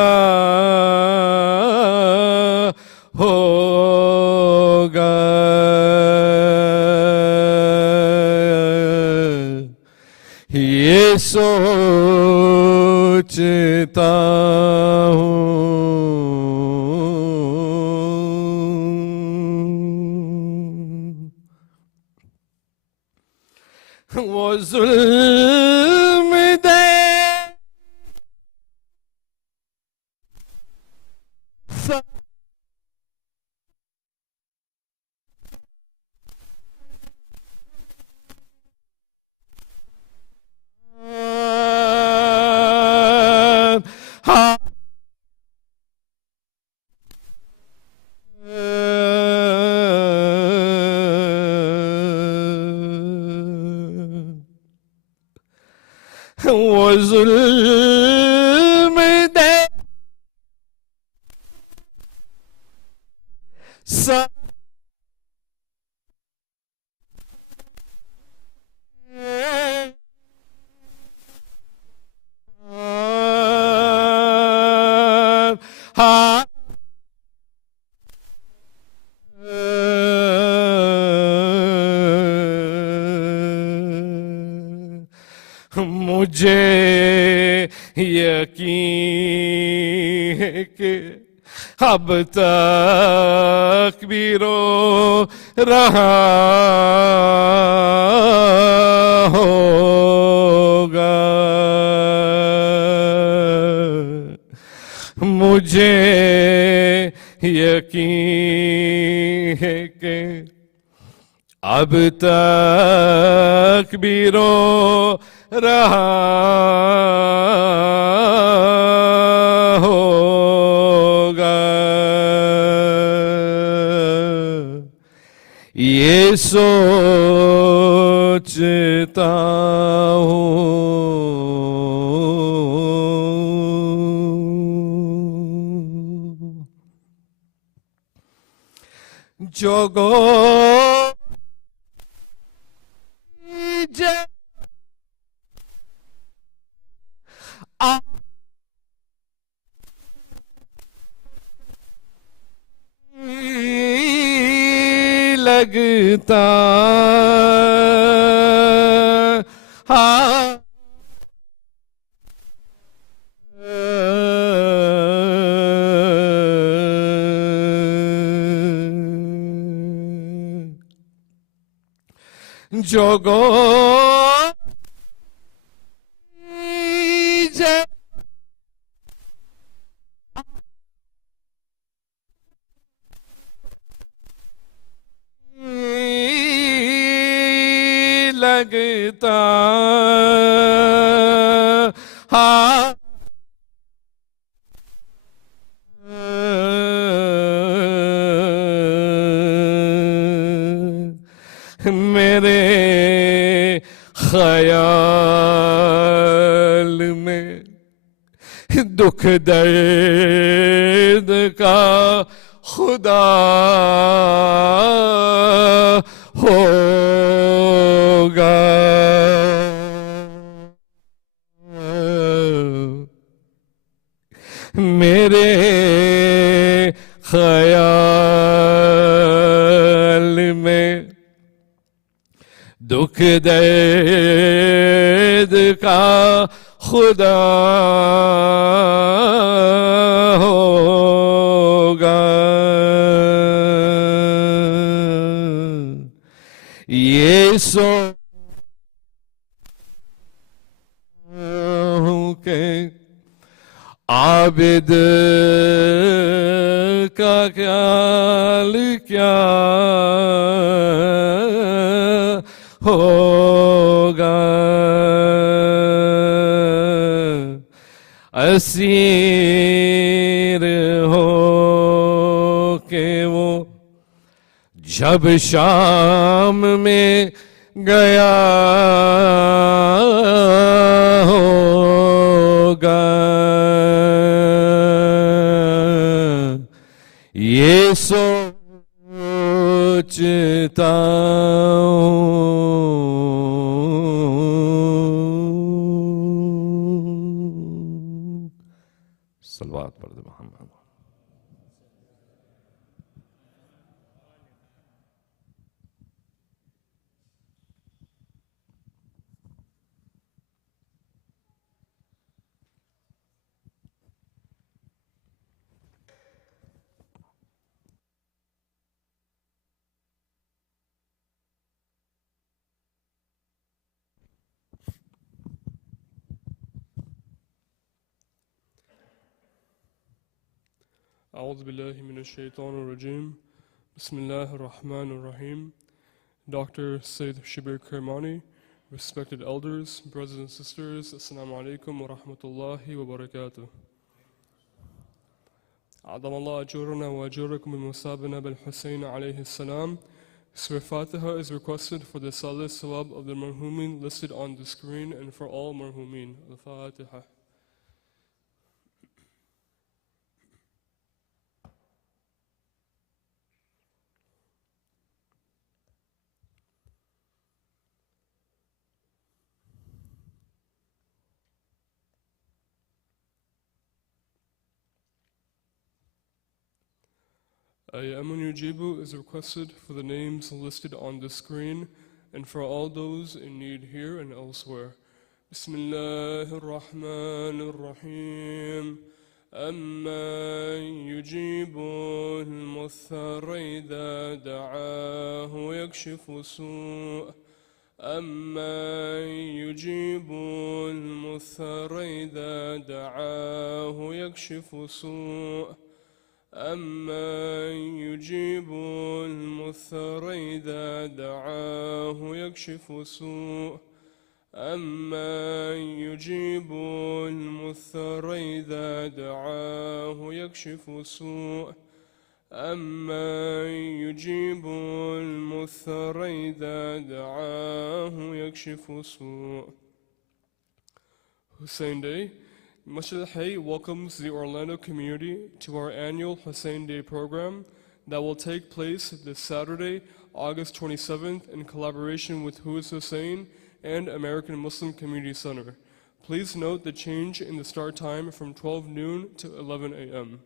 ظلم دے وہ ظلم دے مجھے یقین ہے کہ اب تک بھی رو رہا ہوگا مجھے یقین ہے کہ اب تک بھی رو رہا ہوگا یہ سوچتا ہوں جو گو لگتا جو گو لگتا میرے خیال میں دکھ درد کا خدا ہوگا میرے خیال میں دکھ درد کا خدا ہوگا یہ کہ عابد کا خیال کیا ہوگا اسیر ہو کہ وہ جب شام میں گیا ہوگا یہ سوچتا ہوں صلوات پڑھ دے محمد أعوذ بالله من الشيطان الرجيم بسم الله الرحمن الرحيم. Dr. Sayyid Shabbir Kirmani, respected elders, brothers and sisters, Assalamu alaikum wa rahmatullahi wa barakatuh. عظم الله أجورنا وأجوركم بمصابنا بالحسين عليه السلام. Surah Fatiha is requested for the Salih Sawab of the marhumin listed on the screen and for all marhumin. Al-Fatiha. Amun Yujibu is requested for the names listed on the screen and for all those in need here and elsewhere. Bismillahir Rahmanir Rahim. أَمَّا يُجِيبُ الْمُضْطَرَّ إِذَا دَعَاهُ وَيَكْشِفُ السُّوءَ أَمَّا يُجِيبُ الْمُضْطَرَّ إِذَا دَعَاهُ وَيَكْشِفُ السُّوءَ أَمَّا يُجِيبُ الْمُضْطَرَّ إِذَا دَعَاهُ يَكْشِفُ السُّوءَ أَمَّا يُجِيبُ الْمُضْطَرَّ إِذَا دَعَاهُ يَكْشِفُ السُّوءَ أَمَّا يُجِيبُ الْمُضْطَرَّ إِذَا دَعَاهُ يَكْشِفُ السُّوءَ. Hussein Day. Masjid Hayy welcomes the Orlando community to our annual Hussein Day program that will take place this Saturday, August 27th in collaboration with Who is Hussein and American Muslim Community Center. Please note the change in the start time from 12 noon to 11 a.m.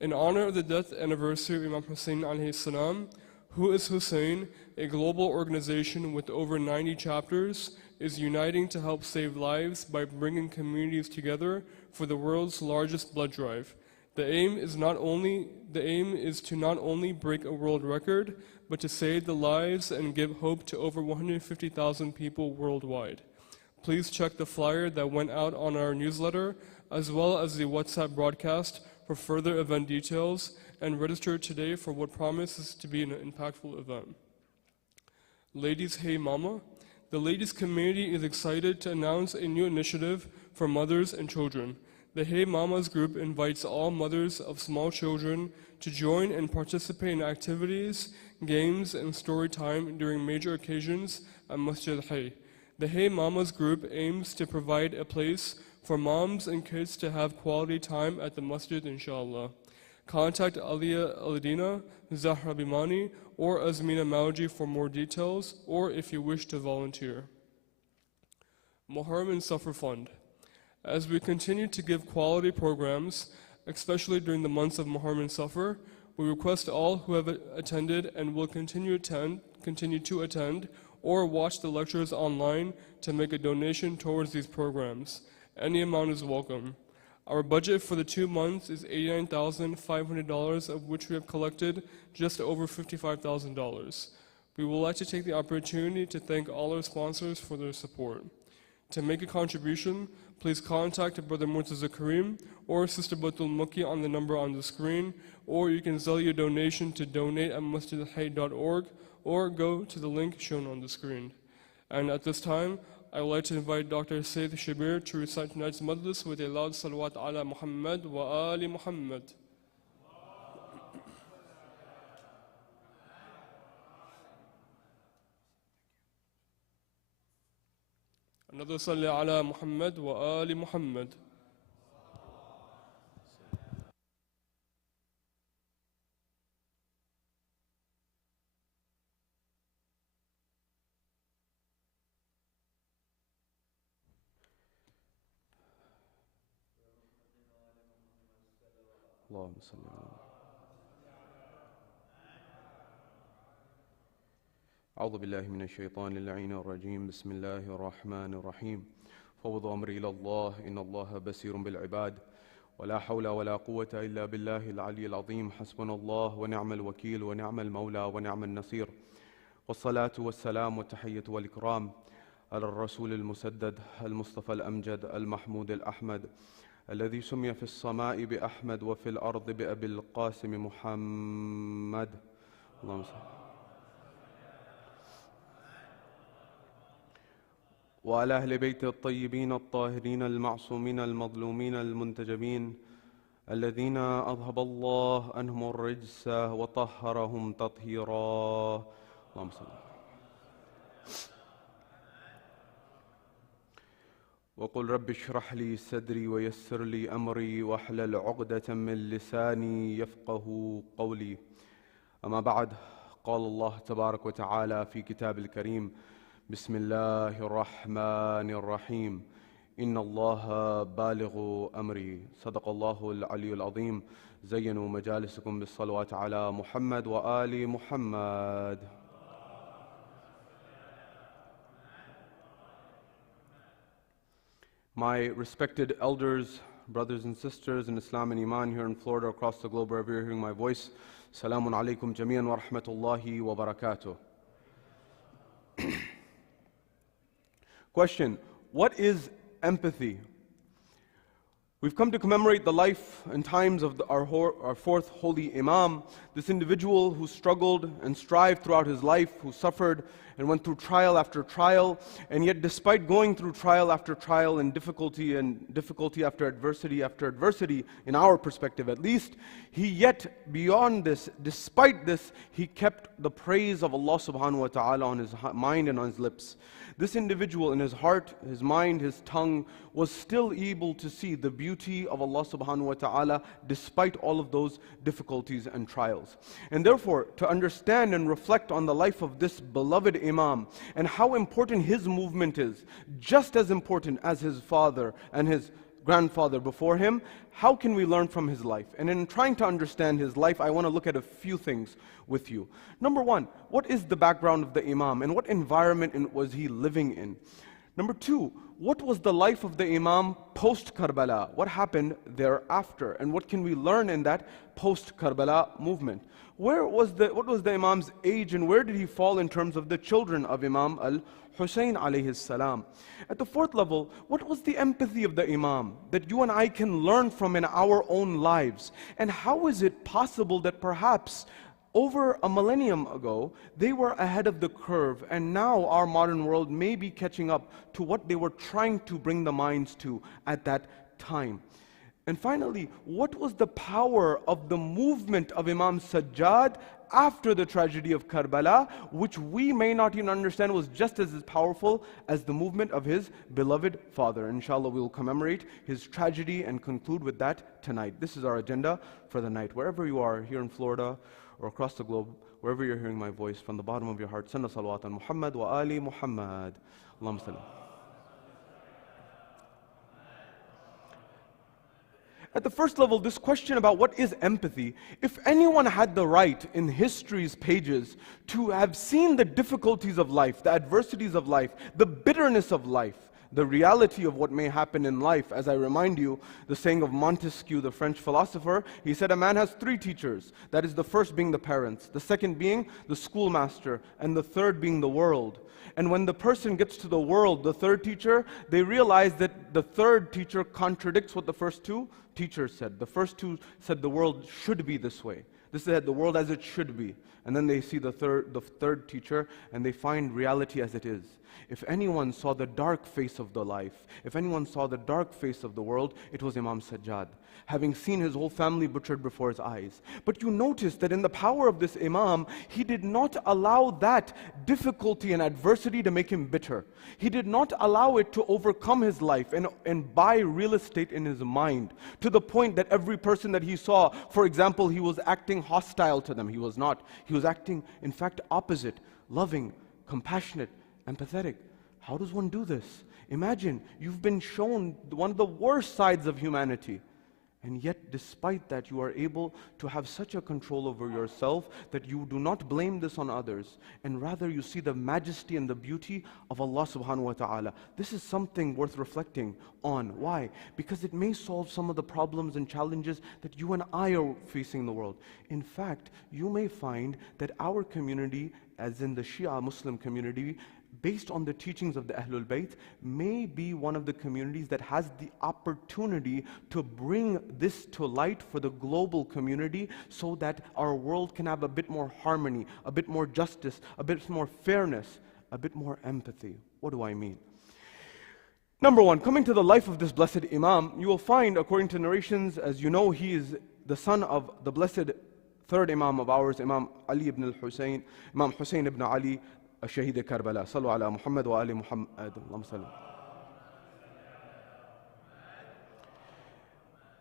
In honor of the death anniversary of Imam Hussein alayhi salam, Who is Hussein, a global organization with over 90 chapters, is uniting to help save lives by bringing communities together for the world's largest blood drive. The aim is to not only break a world record, but to save the lives and give hope to over 150,000 people worldwide. Please check the flyer that went out on our newsletter, as well as the WhatsApp broadcast for further event details, and register today for what promises to be an impactful event. Ladies Hey Mama. The ladies community is excited to announce a new initiative for mothers and children. The Hey Mamas group invites all mothers of small children to join and participate in activities, games, and story time during major occasions at Masjid Hayy. The Hey Mamas group aims to provide a place for moms and kids to have quality time at the Masjid, inshallah. Contact Aliya Aladina, Zahra Bimani, or Azmina Mauji for more details, or if you wish to volunteer. Muharram and Suffer Fund. As we continue to give quality programs, especially during the months of Muharram and Suffer, we request all who have attended and will continue to attend or watch the lectures online to make a donation towards these programs. Any amount is welcome. Our budget for the 2 months is $89,500, of which we have collected just over $55,000. We would like to take the opportunity to thank all our sponsors for their support. To make a contribution, please contact Brother Murtaza Kareem or Sister Batul Muki on the number on the screen, or you can sell your donation to donate@masjidhay.org or go to the link shown on the screen. And at this time, I would like to invite Dr. Sayyid Shabbir to recite tonight's majlis with a loud salawat ala Muhammad wa ali Muhammad. Another salli ala Muhammad wa ali Muhammad. اللهم صل على أعوذ بالله من الشيطان اللعين الرجيم بسم الله الرحمن الرحيم فوض أمري إلى الله إن الله بصير بالعباد ولا حول ولا قوة إلا بالله العلي العظيم حسبنا الله ونعم الوكيل ونعم المولى ونعم النصير والصلاة والسلام والتحية والإكرام على الرسول المسدد المصطفى الأمجد المحمود الأحمد الذي سمي في السماء بأحمد وفي الأرض بأبي القاسم محمد اللهم صل وعلى أهل بيت الطيبين الطاهرين المعصومين المظلومين المنتجبين الذين أذهب الله عنهم الرجس وطهرهم تطهيرا اللهم صل وقل رب اشرح لي صدري ويسر لي أمري واحلل عقدة من لساني يفقه قولي أما بعد قال الله تبارك وتعالى في كتاب الكريم بسم الله الرحمن الرحيم إن الله بالغ أمري صدق الله العلي العظيم زينوا مجالسكم بالصلوات على محمد وآل محمد My respected elders, brothers and sisters in Islam and Iman here in Florida, across the globe, wherever you're hearing my voice, Salamun alaikum jami'an wa rahmatullahi wa barakatuh. Question, what is empathy? We've come to commemorate the life and times of our fourth holy Imam, this individual who struggled and strived throughout his life, who suffered and went through trial after trial, and yet despite going through trial after trial and difficulty after adversity, in our perspective at least, he yet beyond this, despite this, he kept the praise of Allah subhanahu wa ta'ala on his mind and on his lips. This individual in his heart, his mind, his tongue was still able to see the beauty of Allah subhanahu wa ta'ala despite all of those difficulties and trials. And therefore, to understand and reflect on the life of this beloved Imam and how important his movement is, just as important as his father and his grandfather before him, how can we learn from his life? And in trying to understand his life, I want to look at a few things with you. Number one, what is the background of the Imam and what environment was he living in? Number two, what was the life of the Imam post-Karbala? What happened thereafter? And what can we learn in that post-Karbala movement? What was the Imam's age and where did he fall in terms of the children of Imam al-Hussein alayhi salam? At the fourth level, what was the empathy of the Imam that you and I can learn from in our own lives? And how is it possible that perhaps over a millennium ago, they were ahead of the curve, and now our modern world may be catching up to what they were trying to bring the minds to at that time? And finally, what was the power of the movement of Imam Sajjad after the tragedy of Karbala, which we may not even understand was just as powerful as the movement of his beloved father? Inshallah, we will commemorate his tragedy and conclude with that tonight. This is our agenda for the night. Wherever you are, here in Florida or across the globe, wherever you're hearing my voice, from the bottom of your heart, send a salawat on Muhammad wa ali Muhammad. Allahumma salli. At the first level, this question about what is empathy, if anyone had the right in history's pages to have seen the difficulties of life, the adversities of life, the bitterness of life, the reality of what may happen in life, as I remind you, the saying of Montesquieu, the French philosopher, he said a man has three teachers. That is, the first being the parents, the second being the schoolmaster, and the third being the world. And when the person gets to the world, the third teacher, they realize that the third teacher contradicts what the first two teachers said. The first two said the world should be this way. This said the world as it should be. And then they see the third teacher and they find reality as it is. If anyone saw the dark face of the life, if anyone saw the dark face of the world, it was Imam Sajjad, having seen his whole family butchered before his eyes. But you notice that in the power of this Imam, he did not allow that difficulty and adversity to make him bitter. He did not allow it to overcome his life and buy real estate in his mind, to the point that every person that he saw, for example, he was acting hostile to them. He was not. He was acting, in fact, opposite, loving, compassionate, empathetic. How does one do this? Imagine you've been shown one of the worst sides of humanity, and yet despite that you are able to have such a control over yourself that you do not blame this on others, and rather you see the majesty and the beauty of Allah subhanahu wa ta'ala. This is something worth reflecting on. Why? Because it may solve some of the problems and challenges that you and I are facing in the world. In fact, you may find that our community, as in the Shia Muslim community, based on the teachings of the Ahlul Bayt, may be one of the communities that has the opportunity to bring this to light for the global community so that our world can have a bit more harmony, a bit more justice, a bit more fairness, a bit more empathy. What do I mean? Number one, coming to the life of this blessed Imam, you will find, according to narrations, as you know, he is the son of the blessed third Imam of ours, Imam Ali ibn al-Husayn, Imam Hussein ibn Ali, Shahid Karbala. Sallu ala Muhammad wa ali Muhammad. Allahumma salli.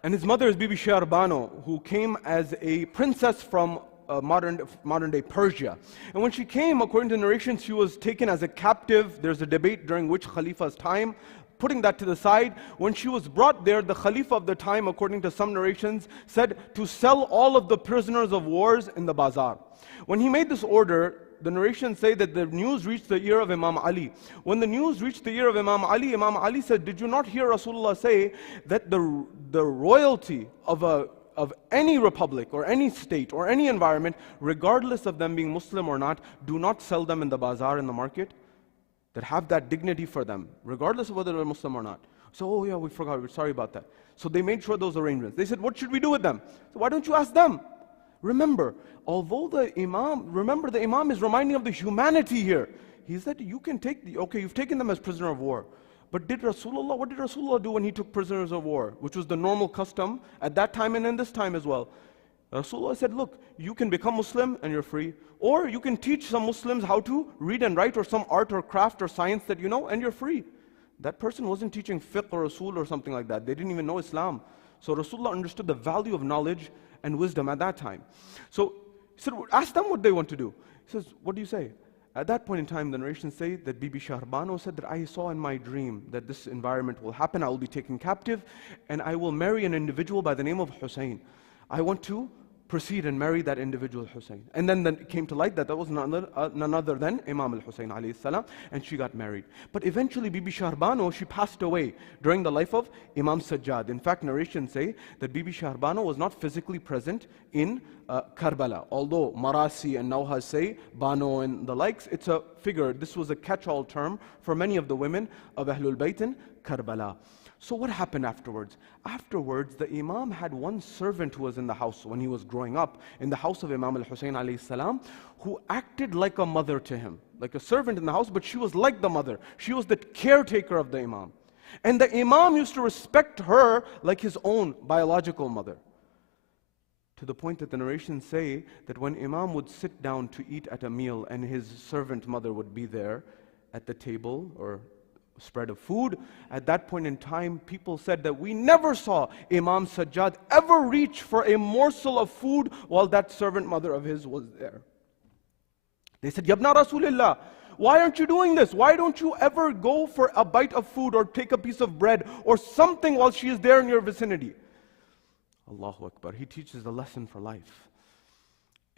And his mother is Bibi Sharbano, who came as a princess from modern day Persia. And when she came, according to narrations, she was taken as a captive. There's a debate during which Khalifa's time. Putting that to the side, when she was brought there, the Khalifa of the time, according to some narrations, said to sell all of the prisoners of wars in the bazaar. When he made this order, the narrations say that the news reached the ear of Imam Ali. When the news reached the ear of Imam Ali said, did you not hear Rasulullah say that the royalty of any republic or any state or any environment, regardless of them being Muslim or not, do not sell them in the bazaar, in the market? That have that dignity for them, regardless of whether they're Muslim or not. So, oh yeah, we forgot, we're sorry about that. So they made sure those arrangements. They said, what should we do with them? So why don't you ask them? Remember, although the Imam is reminding of the humanity here. He said, you can take, okay, you've taken them as prisoner of war. But what did Rasulullah do when he took prisoners of war? Which was the normal custom at that time and in this time as well. Rasulullah said, look, you can become Muslim and you're free. Or you can teach some Muslims how to read and write or some art or craft or science that you know and you're free. That person wasn't teaching fiqh or Rasul or something like that. They didn't even know Islam. So Rasulullah understood the value of knowledge and wisdom at that time. So he said, ask them what they want to do. He says, what do you say? At that point in time, the narrations say that Bibi Shahrbano said that I saw in my dream that this environment will happen. I will be taken captive and I will marry an individual by the name of Hussein. I want to proceed and marry that individual Hussein. And then it came to light that was none other than Imam al-Hussein alayhi salam, and she got married. But eventually Bibi Shahrbano, she passed away during the life of Imam Sajjad. In fact, narrations say that Bibi Shahrbano was not physically present in Karbala. Although Marasi and Nauhas say Bano and the likes, it's a figure. This was a catch-all term for many of the women of Ahlul Bayt in Karbala. So what happened afterwards? Afterwards, the Imam had one servant who was in the house when he was growing up, in the house of Imam al-Hussein alayhi salam, who acted like a mother to him. Like a servant in the house, but she was like the mother. She was the caretaker of the Imam. And the Imam used to respect her like his own biological mother. To the point that the narrations say that when Imam would sit down to eat at a meal and his servant mother would be there at the table or spread of food, at that point in time, people said that we never saw Imam Sajjad ever reach for a morsel of food while that servant mother of his was there. They said, Yabna Rasulillah, why aren't you doing this? Why don't you ever go for a bite of food or take a piece of bread or something while she is there in your vicinity? Allahu Akbar. He teaches the lesson for life.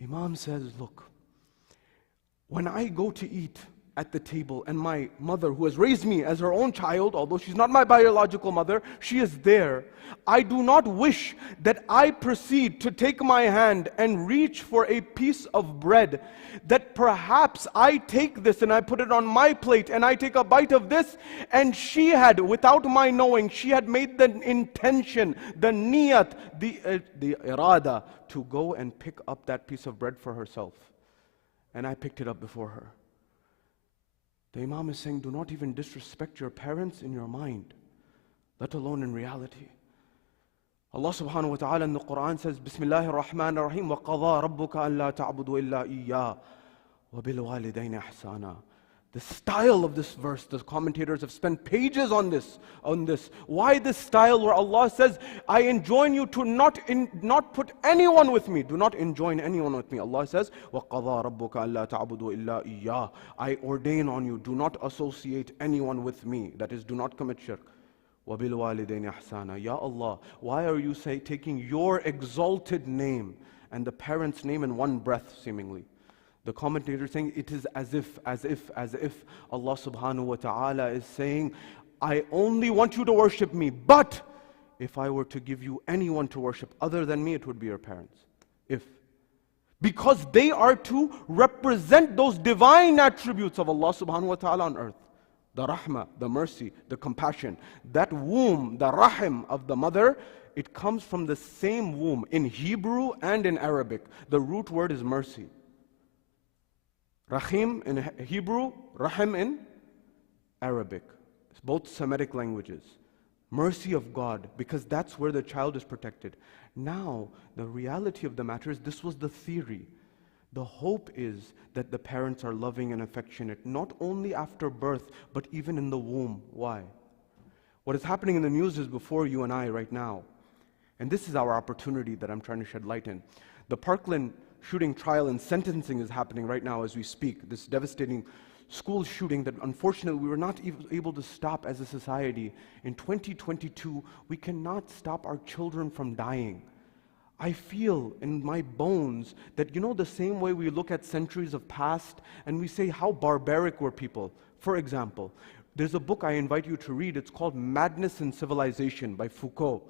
Imam says, look, when I go to eat at the table and my mother, who has raised me as her own child, although she's not my biological mother, she is there. I do not wish that I proceed to take my hand and reach for a piece of bread, that perhaps I take this and I put it on my plate and I take a bite of this, and she had, without my knowing, she had made the intention, the niyat, the irada, to go and pick up that piece of bread for herself. And I picked it up before her. The Imam is saying, do not even disrespect your parents in your mind, let alone in reality. Allah subhanahu wa ta'ala in the Quran says, Bismillahir Rahmanir Rahim, وَقَضَى رَبُّكَ أَلَّا تَعْبُدُوا إِلَّا إِيَّاهُ وَبِالْوَالِدَيْنِ إِحْسَانًا. The style of this verse, the commentators have spent pages on this. Why this style where Allah says, I enjoin you to not put anyone with me. Do not enjoin anyone with me. Allah says, وَقَضَى رَبُّكَ أَلَّا تَعْبُدُوا إِلَّا إِيَّاهُ. I ordain on you, do not associate anyone with me. That is, do not commit shirk. وَبِالْوَالِدَيْنِ إِحْسَانًا. Ya Allah, why are you taking your exalted name and the parent's name in one breath, seemingly? The commentator saying it is as if Allah subhanahu wa ta'ala is saying, I only want you to worship me, but if I were to give you anyone to worship other than me, it would be your parents. because they are to represent those divine attributes of Allah subhanahu wa ta'ala on earth. The rahmah, the mercy, the compassion. That womb, the rahim of the mother, it comes from the same womb in Hebrew and in Arabic. The root word is mercy. Rahim in Hebrew, rahim in Arabic. It's both Semitic languages. Mercy of God, because that's where the child is protected. Now, the reality of the matter is this was the theory. The hope is that the parents are loving and affectionate, not only after birth, but even in the womb. Why? What is happening in the news is before you and I right now. And this is our opportunity that I'm trying to shed light in. The Parkland shooting trial and sentencing is happening right now as we speak. This devastating school shooting that unfortunately we were not able to stop as a society. In 2022, we cannot stop our children from dying. I feel in my bones that, the same way we look at centuries of past and we say how barbaric were people. For example, there's a book I invite you to read. It's called Madness in Civilization by Foucault.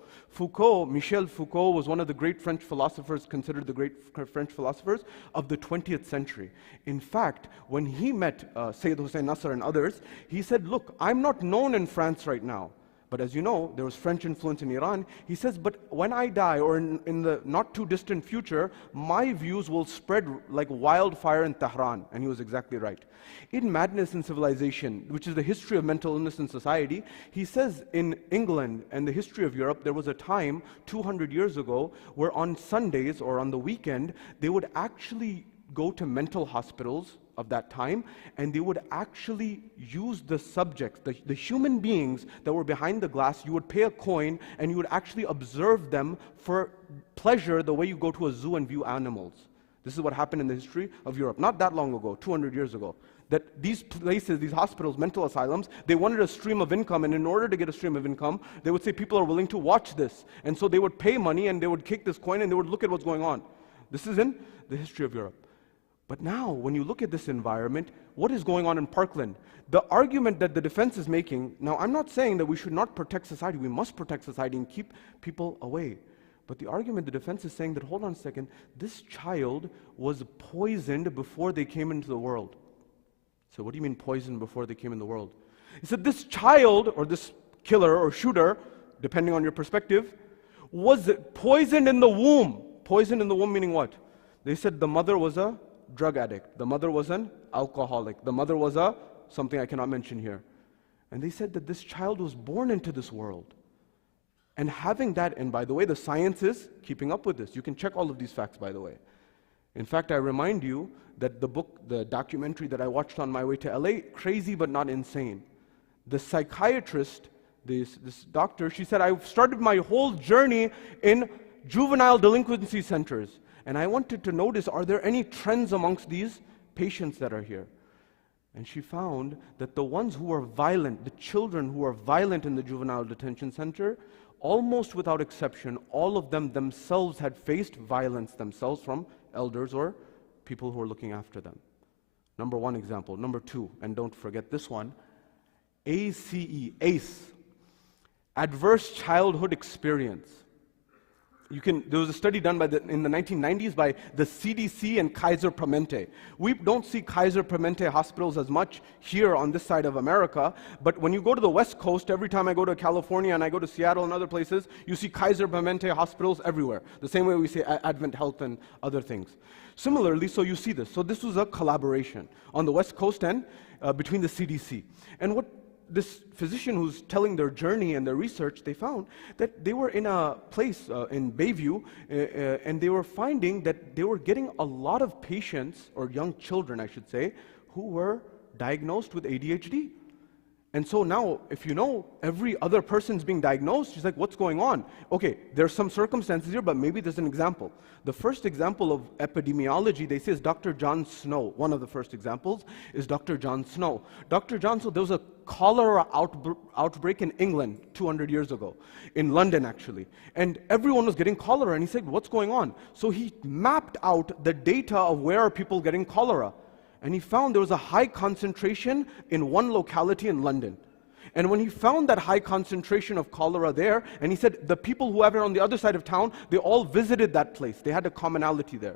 Michel Foucault was one of the great French philosophers, considered the great French philosophers of the 20th century. In fact, when he met Sayyid Hussein Nasr and others, he said, look, I'm not known in France right now. But as you know, there was French influence in Iran. He says, but when I die, or in the not too distant future, my views will spread like wildfire in Tehran. And he was exactly right. In Madness in Civilization, which is the history of mental illness in society, he says in England and the history of Europe, there was a time 200 years ago where on Sundays or on the weekend, they would actually go to mental hospitals of that time, and they would actually use the subjects, the human beings that were behind the glass. You would pay a coin, and you would actually observe them for pleasure the way you go to a zoo and view animals. This is what happened in the history of Europe, not that long ago, 200 years ago. That these places, these hospitals, mental asylums, they wanted a stream of income, and in order to get a stream of income, they would say people are willing to watch this. And so they would pay money, and they would kick this coin, and they would look at what's going on. This is in the history of Europe. But now, when you look at this environment, what is going on in Parkland? The argument that the defense is making, now I'm not saying that we should not protect society, we must protect society and keep people away. But the argument the defense is saying that, hold on a second, this child was poisoned before they came into the world. So what do you mean poisoned before they came in the world? He said this child, or this killer or shooter, depending on your perspective, was poisoned in the womb. Poisoned in the womb meaning what? They said the mother was a drug addict. The mother was an alcoholic. The mother was something I cannot mention here. And they said that this child was born into this world. And having that, and by the way, the science is keeping up with this. You can check all of these facts, by the way. In fact, I remind you that the documentary that I watched on my way to LA, Crazy But Not Insane. The psychiatrist, this doctor, she said, I've started my whole journey in juvenile delinquency centers. And I wanted to notice, are there any trends amongst these patients that are here? And she found that the ones who are violent, the children who are violent in the juvenile detention center, almost without exception, all of them themselves had faced violence themselves from elders or people who are looking after them. Number one example. Number two, and don't forget this one, ACE, Adverse Childhood Experience. There was a study done in the 1990s by the CDC and Kaiser Permanente. We don't see Kaiser Permanente hospitals as much here on this side of America, but when you go to the West Coast, every time I go to California and I go to Seattle and other places, you see Kaiser Permanente hospitals everywhere. The same way we see Advent Health and other things. Similarly, so you see this. So this was a collaboration on the West Coast and between the CDC. And what this physician who's telling their journey and their research, they found that they were in a place in Bayview, and they were finding that they were getting a lot of patients, or young children, I should say, who were diagnosed with ADHD. And so now, if you know, every other person's being diagnosed, she's like, what's going on? Okay, there's some circumstances here, but maybe there's an example. The first example of epidemiology, they say, is Dr. John Snow. One of the first examples is Dr. John Snow. Dr. John Snow, there was a cholera outbreak in England 200 years ago, in London actually. And everyone was getting cholera, and he said, what's going on? So he mapped out the data of where are people getting cholera. And he found there was a high concentration in one locality in London. And when he found that high concentration of cholera there, and he said the people who are on the other side of town, they all visited that place. They had a commonality there.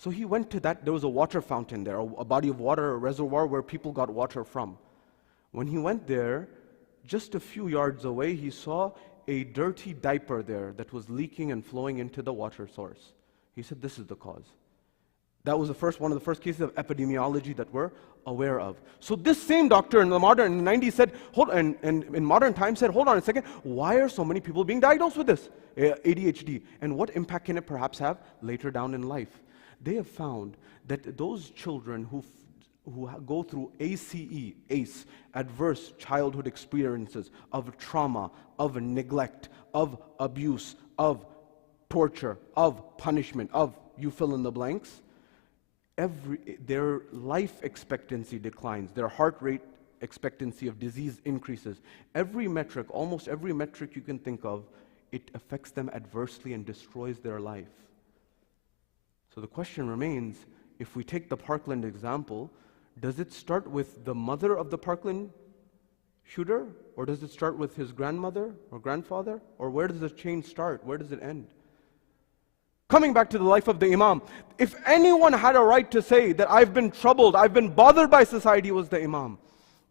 So he went to that, there was a water fountain there, a body of water, a reservoir where people got water from. When he went there, just a few yards away, he saw a dirty diaper there that was leaking and flowing into the water source. He said, this is the cause. That was one of the first cases of epidemiology that we're aware of. So this same doctor in the 90s said, and in modern times said, hold on a second, why are so many people being diagnosed with this, ADHD? And what impact can it perhaps have later down in life? They have found that those children who go through ACE, adverse childhood experiences of trauma, of neglect, of abuse, of torture, of punishment, of you fill in the blanks, their life expectancy declines, their heart rate expectancy of disease increases. Every metric, almost every metric you can think of, it affects them adversely and destroys their life. So the question remains, if we take the Parkland example, does it start with the mother of the Parkland shooter? Or does it start with his grandmother or grandfather? Or where does the chain start? Where does it end? Coming back to the life of the Imam, if anyone had a right to say that I've been troubled, I've been bothered by society, it was the Imam.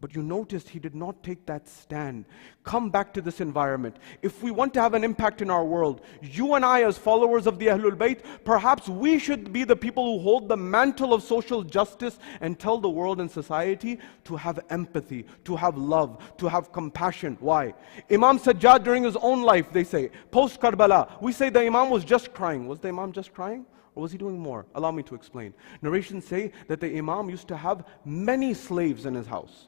But you noticed he did not take that stand. Come back to this environment. If we want to have an impact in our world, you and I as followers of the Ahlul Bayt, perhaps we should be the people who hold the mantle of social justice and tell the world and society to have empathy, to have love, to have compassion. Why? Imam Sajjad during his own life, they say, post Karbala, we say the Imam was just crying. Was the Imam just crying? Or was he doing more? Allow me to explain. Narrations say that the Imam used to have many slaves in his house.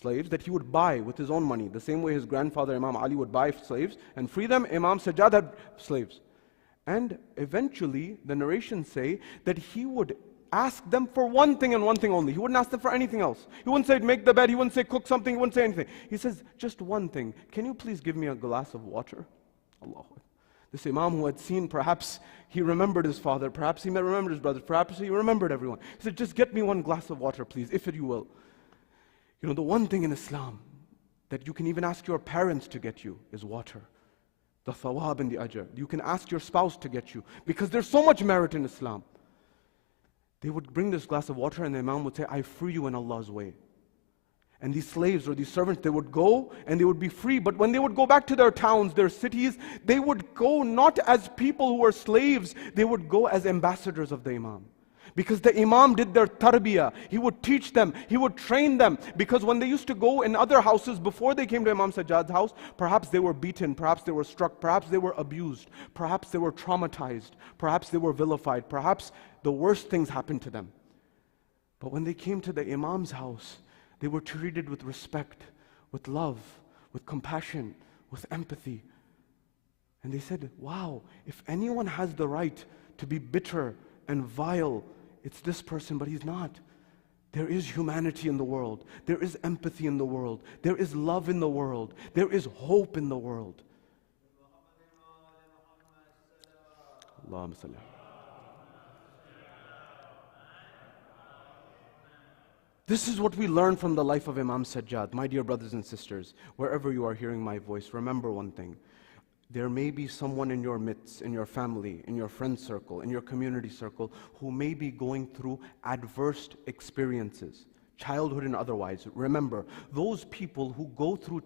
Slaves that he would buy with his own money. The same way his grandfather Imam Ali would buy slaves and free them, Imam Sajjad had slaves. And eventually, the narrations say that he would ask them for one thing and one thing only. He wouldn't ask them for anything else. He wouldn't say, make the bed. He wouldn't say, cook something. He wouldn't say anything. He says, just one thing. Can you please give me a glass of water? Allah. This Imam who had seen, perhaps he remembered his father, perhaps he remembered his brothers, perhaps he remembered everyone. He said, just get me one glass of water, please, if you will. You know, the one thing in Islam that you can even ask your parents to get you is water. The thawab and the ajr. You can ask your spouse to get you, because there's so much merit in Islam. They would bring this glass of water and the Imam would say, I free you in Allah's way. And these slaves or these servants, they would go and they would be free. But when they would go back to their towns, their cities, they would go not as people who were slaves, they would go as ambassadors of the Imam. Because the Imam did their tarbiyah. He would teach them, he would train them. Because when they used to go in other houses before they came to Imam Sajjad's house, perhaps they were beaten, perhaps they were struck, perhaps they were abused, perhaps they were traumatized, perhaps they were vilified, perhaps the worst things happened to them. But when they came to the Imam's house, they were treated with respect, with love, with compassion, with empathy. And they said, wow, if anyone has the right to be bitter and vile, it's this person, but he's not. There is humanity in the world. There is empathy in the world. There is love in the world. There is hope in the world. Allahumma salli. This is what we learn from the life of Imam Sajjad. My dear brothers and sisters, wherever you are hearing my voice, remember one thing. There may be someone in your midst, in your family, in your friend circle, in your community circle, who may be going through adverse experiences, childhood and otherwise. Remember, those people who go through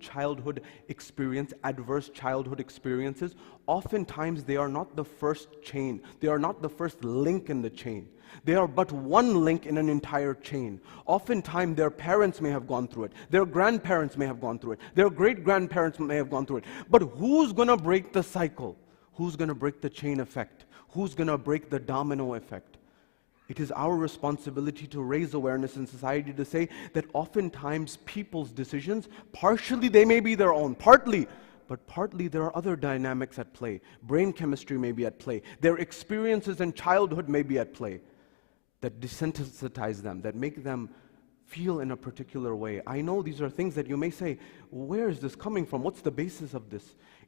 adverse childhood experiences, oftentimes they are not the first chain. They are not the first link in the chain. They are but one link in an entire chain. Oftentimes their parents may have gone through it. Their grandparents may have gone through it. Their great-grandparents may have gone through it. But who's going to break the cycle? Who's going to break the chain effect? Who's going to break the domino effect? It is our responsibility to raise awareness in society to say that oftentimes people's decisions, partially they may be their own, partly, but partly there are other dynamics at play. Brain chemistry may be at play. Their experiences in childhood may be at play that desensitize them, that make them feel in a particular way. I know these are things that you may say, where is this coming from? What's the basis of this?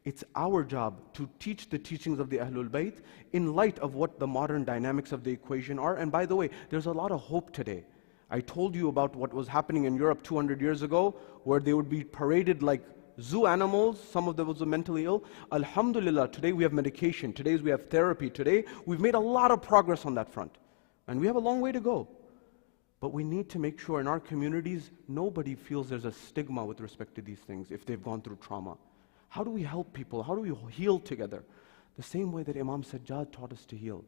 It's our job to teach the teachings of the Ahlul Bayt in light of what the modern dynamics of the equation are. And by the way, there's a lot of hope today. I told you about what was happening in Europe 200 years ago, where they would be paraded like Zoo animals, some of those are mentally ill. Alhamdulillah, today we have medication. Today we have therapy. Today we've made a lot of progress on that front. And we have a long way to go. But we need to make sure in our communities, nobody feels there's a stigma with respect to these things if they've gone through trauma. How do we help people? How do we heal together? The same way that Imam Sajjad taught us to heal.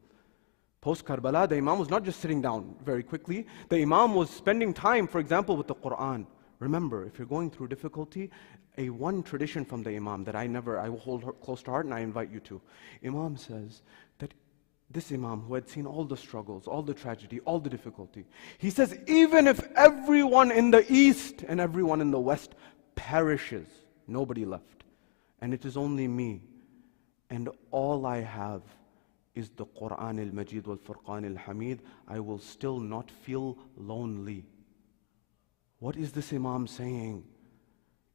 Post Karbala, the Imam was not just sitting down very quickly. The Imam was spending time, for example, with the Quran. Remember, if you're going through difficulty, one tradition from the Imam that I will hold close to heart and I invite you to. Imam says that this Imam who had seen all the struggles, all the tragedy, all the difficulty, he says, even if everyone in the East and everyone in the West perishes, nobody left, and it is only me, and all I have is the Quran al-Majid wal-Furqan al-Hamid, I will still not feel lonely. What is this Imam saying?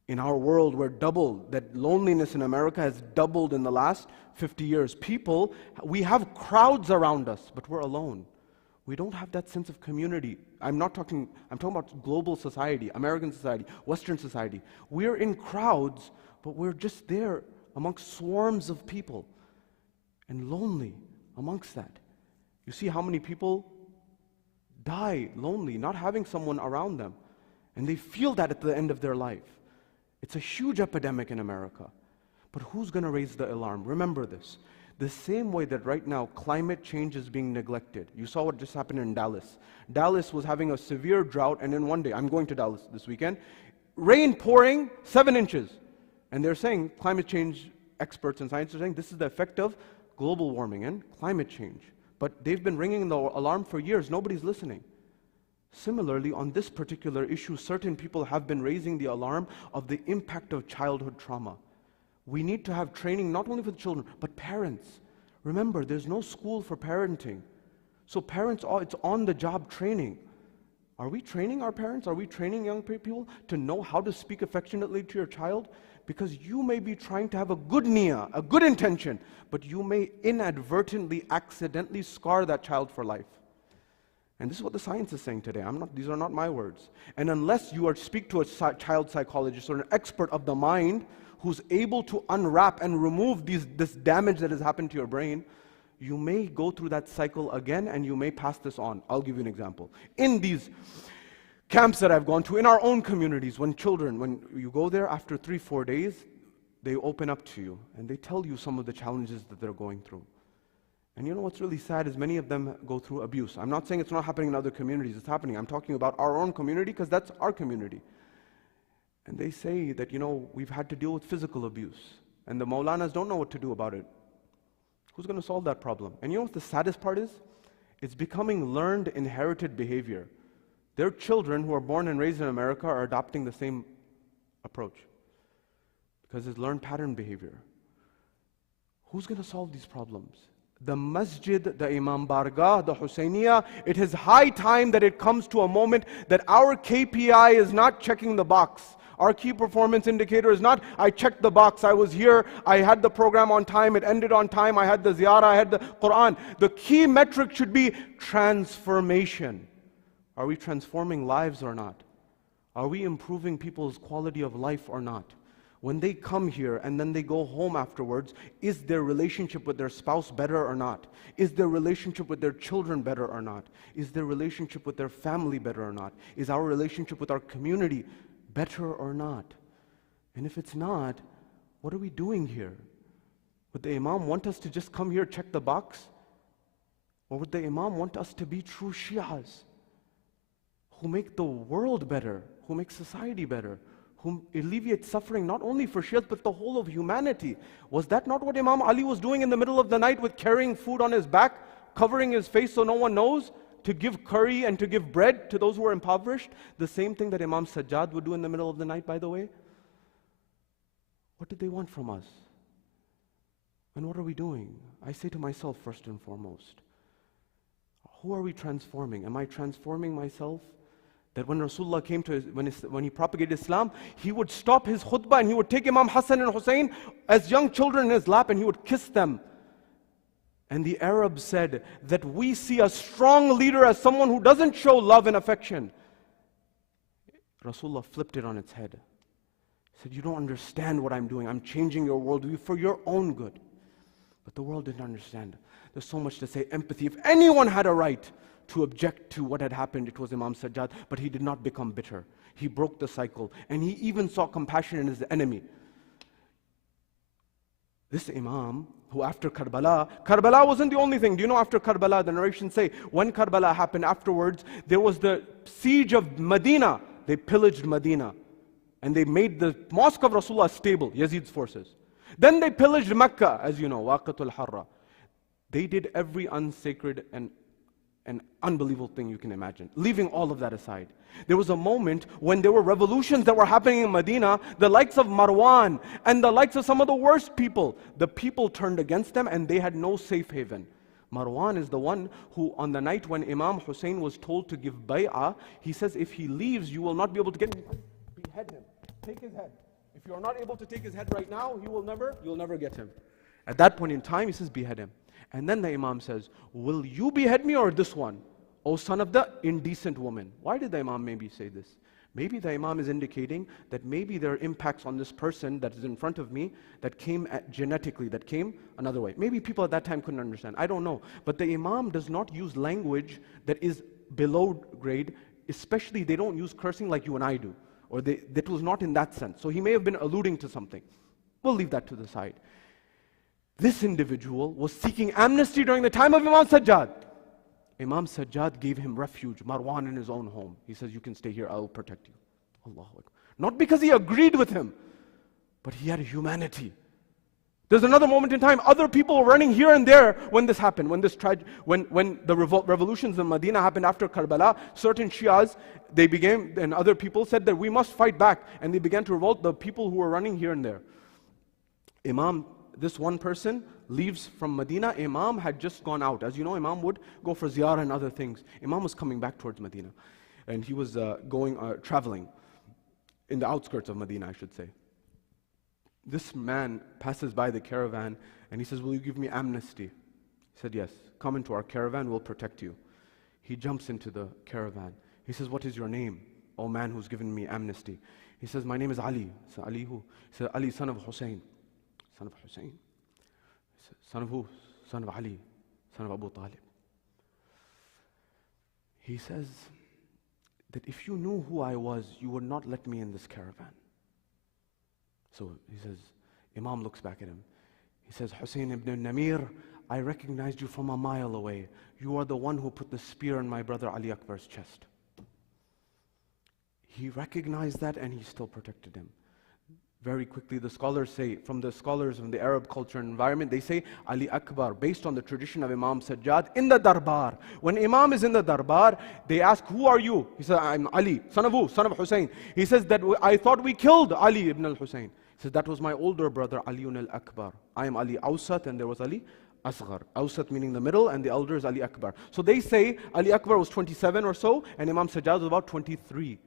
In our world, we're doubled. That loneliness in America has doubled in the last 50 years. People, we have crowds around us, but we're alone. We don't have that sense of community. I'm talking about global society, American society, Western society. We're in crowds, but we're just there amongst swarms of people and lonely amongst that. You see how many people die lonely, not having someone around them. And they feel that at the end of their life. It's a huge epidemic in America. But who's going to raise the alarm? Remember this. The same way that right now climate change is being neglected. You saw what just happened in Dallas. Dallas was having a severe drought, and in one day, I'm going to Dallas this weekend, rain pouring 7 inches. And they're saying, climate change experts and scientists are saying, this is the effect of global warming and climate change. But they've been ringing the alarm for years. Nobody's listening. Similarly, on this particular issue, certain people have been raising the alarm of the impact of childhood trauma. We need to have training not only for the children, but parents. Remember, there's no school for parenting. So parents, it's on-the-job training. Are we training our parents? Are we training young people to know how to speak affectionately to your child? Because you may be trying to have a good niyyah, a good intention, but you may inadvertently, accidentally scar that child for life. And this is what the science is saying today. These are not my words. And unless you speak to a child psychologist or an expert of the mind who's able to unwrap and remove this damage that has happened to your brain, you may go through that cycle again and you may pass this on. I'll give you an example. In these camps that I've gone to, in our own communities, when you go there after 3-4 days, they open up to you and they tell you some of the challenges that they're going through. And you know what's really sad is many of them go through abuse. I'm not saying it's not happening in other communities, it's happening. I'm talking about our own community because that's our community. And they say that, we've had to deal with physical abuse. And the Maulanas don't know what to do about it. Who's going to solve that problem? And you know what the saddest part is? It's becoming learned, inherited behavior. Their children who are born and raised in America are adopting the same approach. Because it's learned pattern behavior. Who's going to solve these problems? The Masjid, the Imam Bargah, the Husainiyah, it is high time that it comes to a moment that our KPI is not checking the box. Our key performance indicator is not, I checked the box, I was here, I had the program on time, it ended on time, I had the ziyarah, I had the Quran. The key metric should be transformation. Are we transforming lives or not? Are we improving people's quality of life or not? When they come here and then they go home afterwards, is their relationship with their spouse better or not? Is their relationship with their children better or not? Is their relationship with their family better or not? Is our relationship with our community better or not? And if it's not, what are we doing here? Would the Imam want us to just come here, check the box? Or would the Imam want us to be true Shias who make the world better, who make society better, who alleviate suffering not only for Shias but the whole of humanity? Was that not what Imam Ali was doing in the middle of the night with carrying food on his back, covering his face so no one knows, to give curry and to give bread to those who were impoverished? The same thing that Imam Sajjad would do in the middle of the night, by the way. What did they want from us? And what are we doing? I say to myself first and foremost, who are we transforming? Am I transforming myself? That when Rasulullah came to when he propagated Islam, he would stop his khutbah and he would take Imam Hassan and Hussein as young children in his lap and he would kiss them. And the Arabs said that we see a strong leader as someone who doesn't show love and affection. Rasulullah flipped it on its head. He said, you don't understand what I'm doing. I'm changing your worldview for your own good. But the world didn't understand. There's so much to say. Empathy. If anyone had a right to object to what had happened, it was Imam Sajjad, but he did not become bitter. He broke the cycle, and he even saw compassion in his enemy. This Imam, who after Karbala wasn't the only thing. Do you know after Karbala, the narrations say, when Karbala happened afterwards, there was the siege of Medina. They pillaged Medina, and they made the mosque of Rasulullah stable, Yazid's forces. Then they pillaged Mecca, as you know, Waqatul Harra. They did every unsacred and unbelievable thing you can imagine, leaving all of that aside. There was a moment when there were revolutions that were happening in Medina, the likes of Marwan and the likes of some of the worst people. The people turned against them and they had no safe haven. Marwan is the one who, on the night when Imam Hussein was told to give bay'ah, he says, if he leaves, you will not be able to get him. Behead him. Take his head. If you are not able to take his head right now, you'll never get him. At that point in time, he says, behead him. And then the Imam says, will you behead me or this one, O son of the indecent woman? Why did the Imam maybe say this? Maybe the Imam is indicating that maybe there are impacts on this person that is in front of me that came genetically, that came another way. Maybe people at that time couldn't understand. I don't know. But the Imam does not use language that is below grade, especially they don't use cursing like you and I do. Or that was not in that sense. So he may have been alluding to something. We'll leave that to the side. This individual was seeking amnesty during the time of Imam Sajjad. Imam Sajjad gave him refuge, Marwan, in his own home. He says, you can stay here, I will protect you. Allahu Akbar. Not because he agreed with him, but he had humanity. There's another moment in time, other people were running here and there when this happened, when the revolutions in Medina happened after Karbala. Certain Shias, they began, and other people said that we must fight back, and they began to revolt the people who were running here and there. This one person leaves from Medina. Imam had just gone out. As you know, Imam would go for ziyarah and other things. Imam was coming back towards Medina, and he was traveling in the outskirts of Medina, I should say. This man passes by the caravan, and he says, will you give me amnesty? He said, yes. Come into our caravan, we'll protect you. He jumps into the caravan. He says, what is your name, O man who's given me amnesty? He says, my name is Ali. He said, Ali who? He said, Ali, son of Hussein. Son of Hussein. Son of who? Son of Ali. Son of Abu Talib. He says that if you knew who I was, you would not let me in this caravan. So he says, Imam looks back at him. He says, Hussein ibn Namir, I recognized you from a mile away. You are the one who put the spear in my brother Ali Akbar's chest. He recognized that and he still protected him. Very quickly, the scholars say, from the Arab culture and environment, they say Ali Akbar, based on the tradition of Imam Sajjad, in the darbar. When Imam is in the darbar, they ask, who are you? He says, I'm Ali. Son of who? Son of Hussein. He says, that I thought we killed Ali ibn al-Hussein. He says, that was my older brother, Aliun al-Akbar. I am Ali Awsat, and there was Ali Asghar. Awsat meaning the middle, and the elder is Ali Akbar. So they say Ali Akbar was 27 or so, and Imam Sajjad was about 23.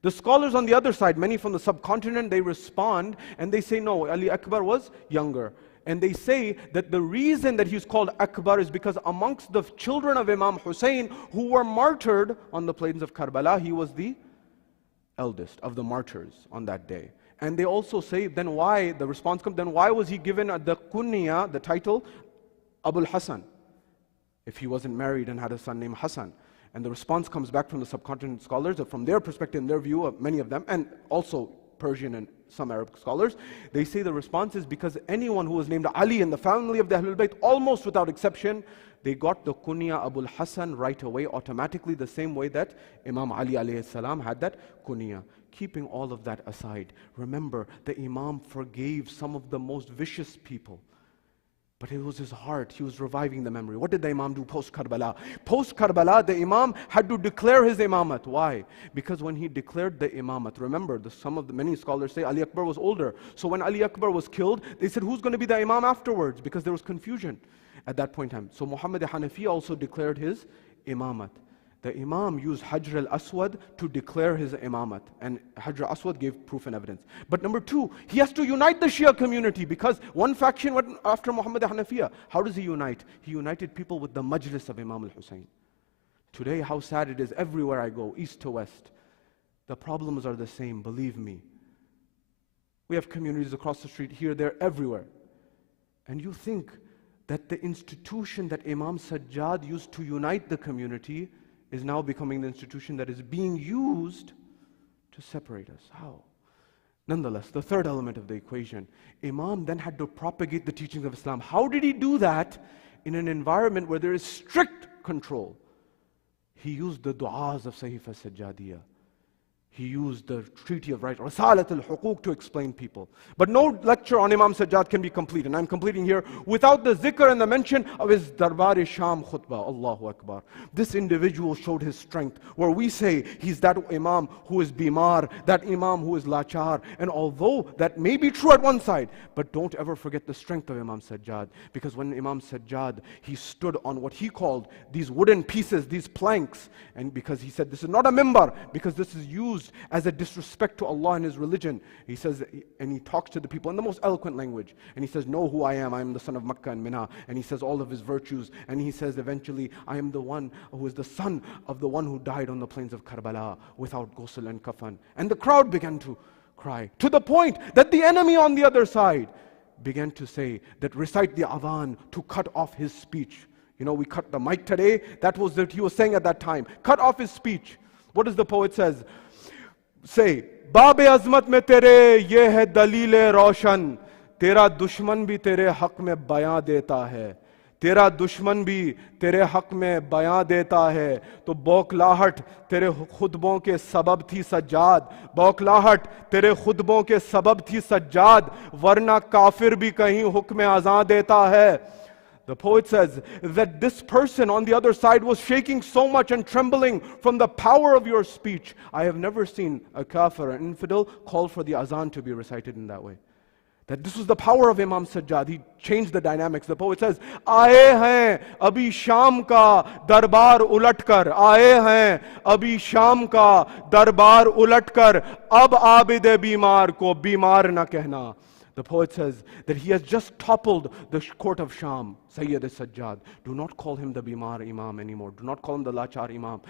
The scholars on the other side, many from the subcontinent, they respond and they say, no, Ali Akbar was younger. And they say that the reason that he's called Akbar is because amongst the children of Imam Hussein who were martyred on the plains of Karbala, he was the eldest of the martyrs on that day. And they also say, then why, the response comes, then why was he given the kunya, the title, Abul Hasan, if he wasn't married and had a son named Hassan? And the response comes back from the subcontinent scholars, from their perspective, in their view, many of them, and also Persian and some Arab scholars, they say the response is because anyone who was named Ali in the family of the Ahlul Bayt, almost without exception, they got the kunya Abul Hasan right away, automatically, the same way that Imam Ali alayhi salam had that kunya. Keeping all of that aside, remember, the Imam forgave some of the most vicious people. But it was his heart. He was reviving the memory. What did the Imam do post-Karbala? Post-Karbala, the Imam had to declare his imamat. Why? Because when he declared the imamat, remember, many scholars say Ali Akbar was older. So when Ali Akbar was killed, they said, who's going to be the Imam afterwards? Because there was confusion at that point in time. So Muhammad Hanafi also declared his imamat. The Imam used Hajr al-Aswad to declare his imamat, and Hajr al-Aswad gave proof and evidence. But number two, he has to unite the Shia community, because one faction went after Muhammad Hanafiya. How does he unite? He united people with the majlis of Imam al-Hussein. Today, how sad it is, everywhere I go, east to west, the problems are the same, believe me. We have communities across the street, here, there, everywhere. And you think that the institution that Imam Sajjad used to unite the community is now becoming the institution that is being used to separate us. How? Nonetheless, the third element of the equation, Imam then had to propagate the teachings of Islam. How did he do that in an environment where there is strict control? He used the du'as of Sahifa Sajjadiyah. He used the Treaty of Rights, Risalat al-Huquq, to explain people. But no lecture on Imam Sajjad can be complete, and I'm completing here, without the zikr and the mention of his Darbar-e-Sham khutbah. Allahu Akbar. This individual showed his strength, where we say he's that Imam who is bimar, that Imam who is lachar. And although that may be true at one side, but don't ever forget the strength of Imam Sajjad. Because when Imam Sajjad, he stood on what he called these wooden pieces, these planks, and because he said this is not a mimbar, because this is used as a disrespect to Allah and His religion. He says, and he talks to the people in the most eloquent language. And he says, know who I am the son of Makkah and Mina. And he says all of his virtues. And he says eventually, I am the one who is the son of the one who died on the plains of Karbala without ghusl and kafan. And the crowd began to cry, to the point that the enemy on the other side began to say that recite the adhan to cut off his speech. You know, we cut the mic today. That was what he was saying at that time. Cut off his speech. What does the poet says? Say, Baab-e azmat mein tere ye hai dalil-e roshan, tera dushman bhi tere haq mein bayan deta hai. Tera dushman bhi tere haq mein bayan deta hai. To bauklahat tere khutbon ke sabab thi Sajjad. Bauklahat tere khutbon ke sabab thi Sajjad. Varna kafir bhi kahin hukm-e azan deta hai. The poet says that this person on the other side was shaking so much and trembling from the power of your speech. I have never seen a kafir, an infidel, call for the azan to be recited in that way. That this was the power of Imam Sajjad. He changed the dynamics. The poet says, Aaye hain abhi sham ka darbar ulat kar. Aaye hain abhi sham ka darbar ulat kar. Ab abide bimar ko bimar na kehna. The poet says that he has just toppled the court of Sham, Sayyid al-Sajjad. Do not call him the Bimar Imam anymore. Do not call him the Lachar Imam.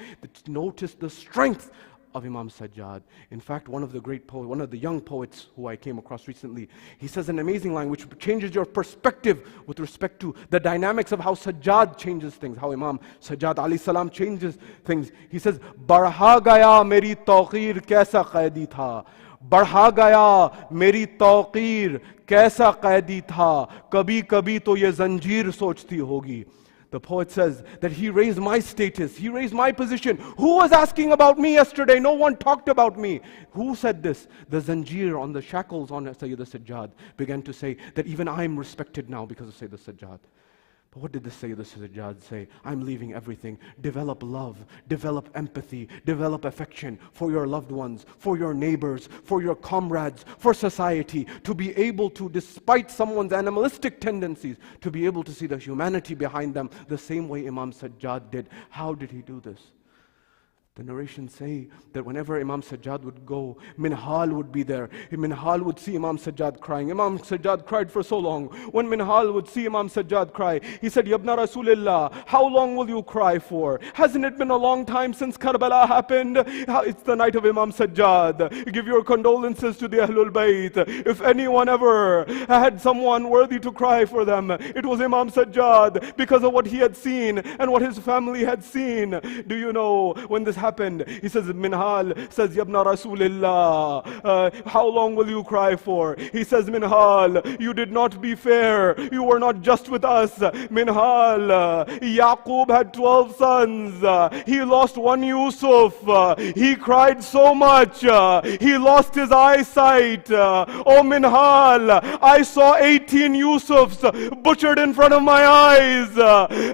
Notice the strength of Imam Sajjad. In fact, one of the young poets who I came across recently, he says an amazing line which changes your perspective with respect to the dynamics of how Sajjad changes things, how Imam Sajjad alayhi salam changes things. He says, Barha gaya meri tawqir kaisa qaidi tha. बढ़ा गया मेरी तौकीर कैसा कैदी था कभी कभी तो ये जंजीर सोचती होगी. The poet says that he raised my status, he raised my position. Who was asking about me yesterday? No one talked about me. Who said this? The zanjir on the shackles on Sayyid al-Sajjad began to say that even I am respected now because of Sayyid al-Sajjad. But what did the Sayyid al-Sajjad say? I'm leaving everything. Develop love, develop empathy, develop affection for your loved ones, for your neighbors, for your comrades, for society, to be able to, despite someone's animalistic tendencies, to be able to see the humanity behind them the same way Imam Sajjad did. How did he do this? The narrations say that whenever Imam Sajjad would go, Minhal would be there. Minhal would see Imam Sajjad crying. Imam Sajjad cried for so long. When Minhal would see Imam Sajjad cry, he said, Yabna Rasulillah, how long will you cry for? Hasn't it been a long time since Karbala happened? It's the night of Imam Sajjad. Give your condolences to the Ahlul Bayt. If anyone ever had someone worthy to cry for them, it was Imam Sajjad because of what he had seen and what his family had seen. Do you know when this happened? He says, Minhal says, Yabna Rasulillah, how long will you cry for? He says, Minhal, you did not be fair. You were not just with us. Minhal, Yaqub had 12 sons. He lost one Yusuf. He cried so much. He lost his eyesight. Oh, Minhal, I saw 18 Yusufs butchered in front of my eyes.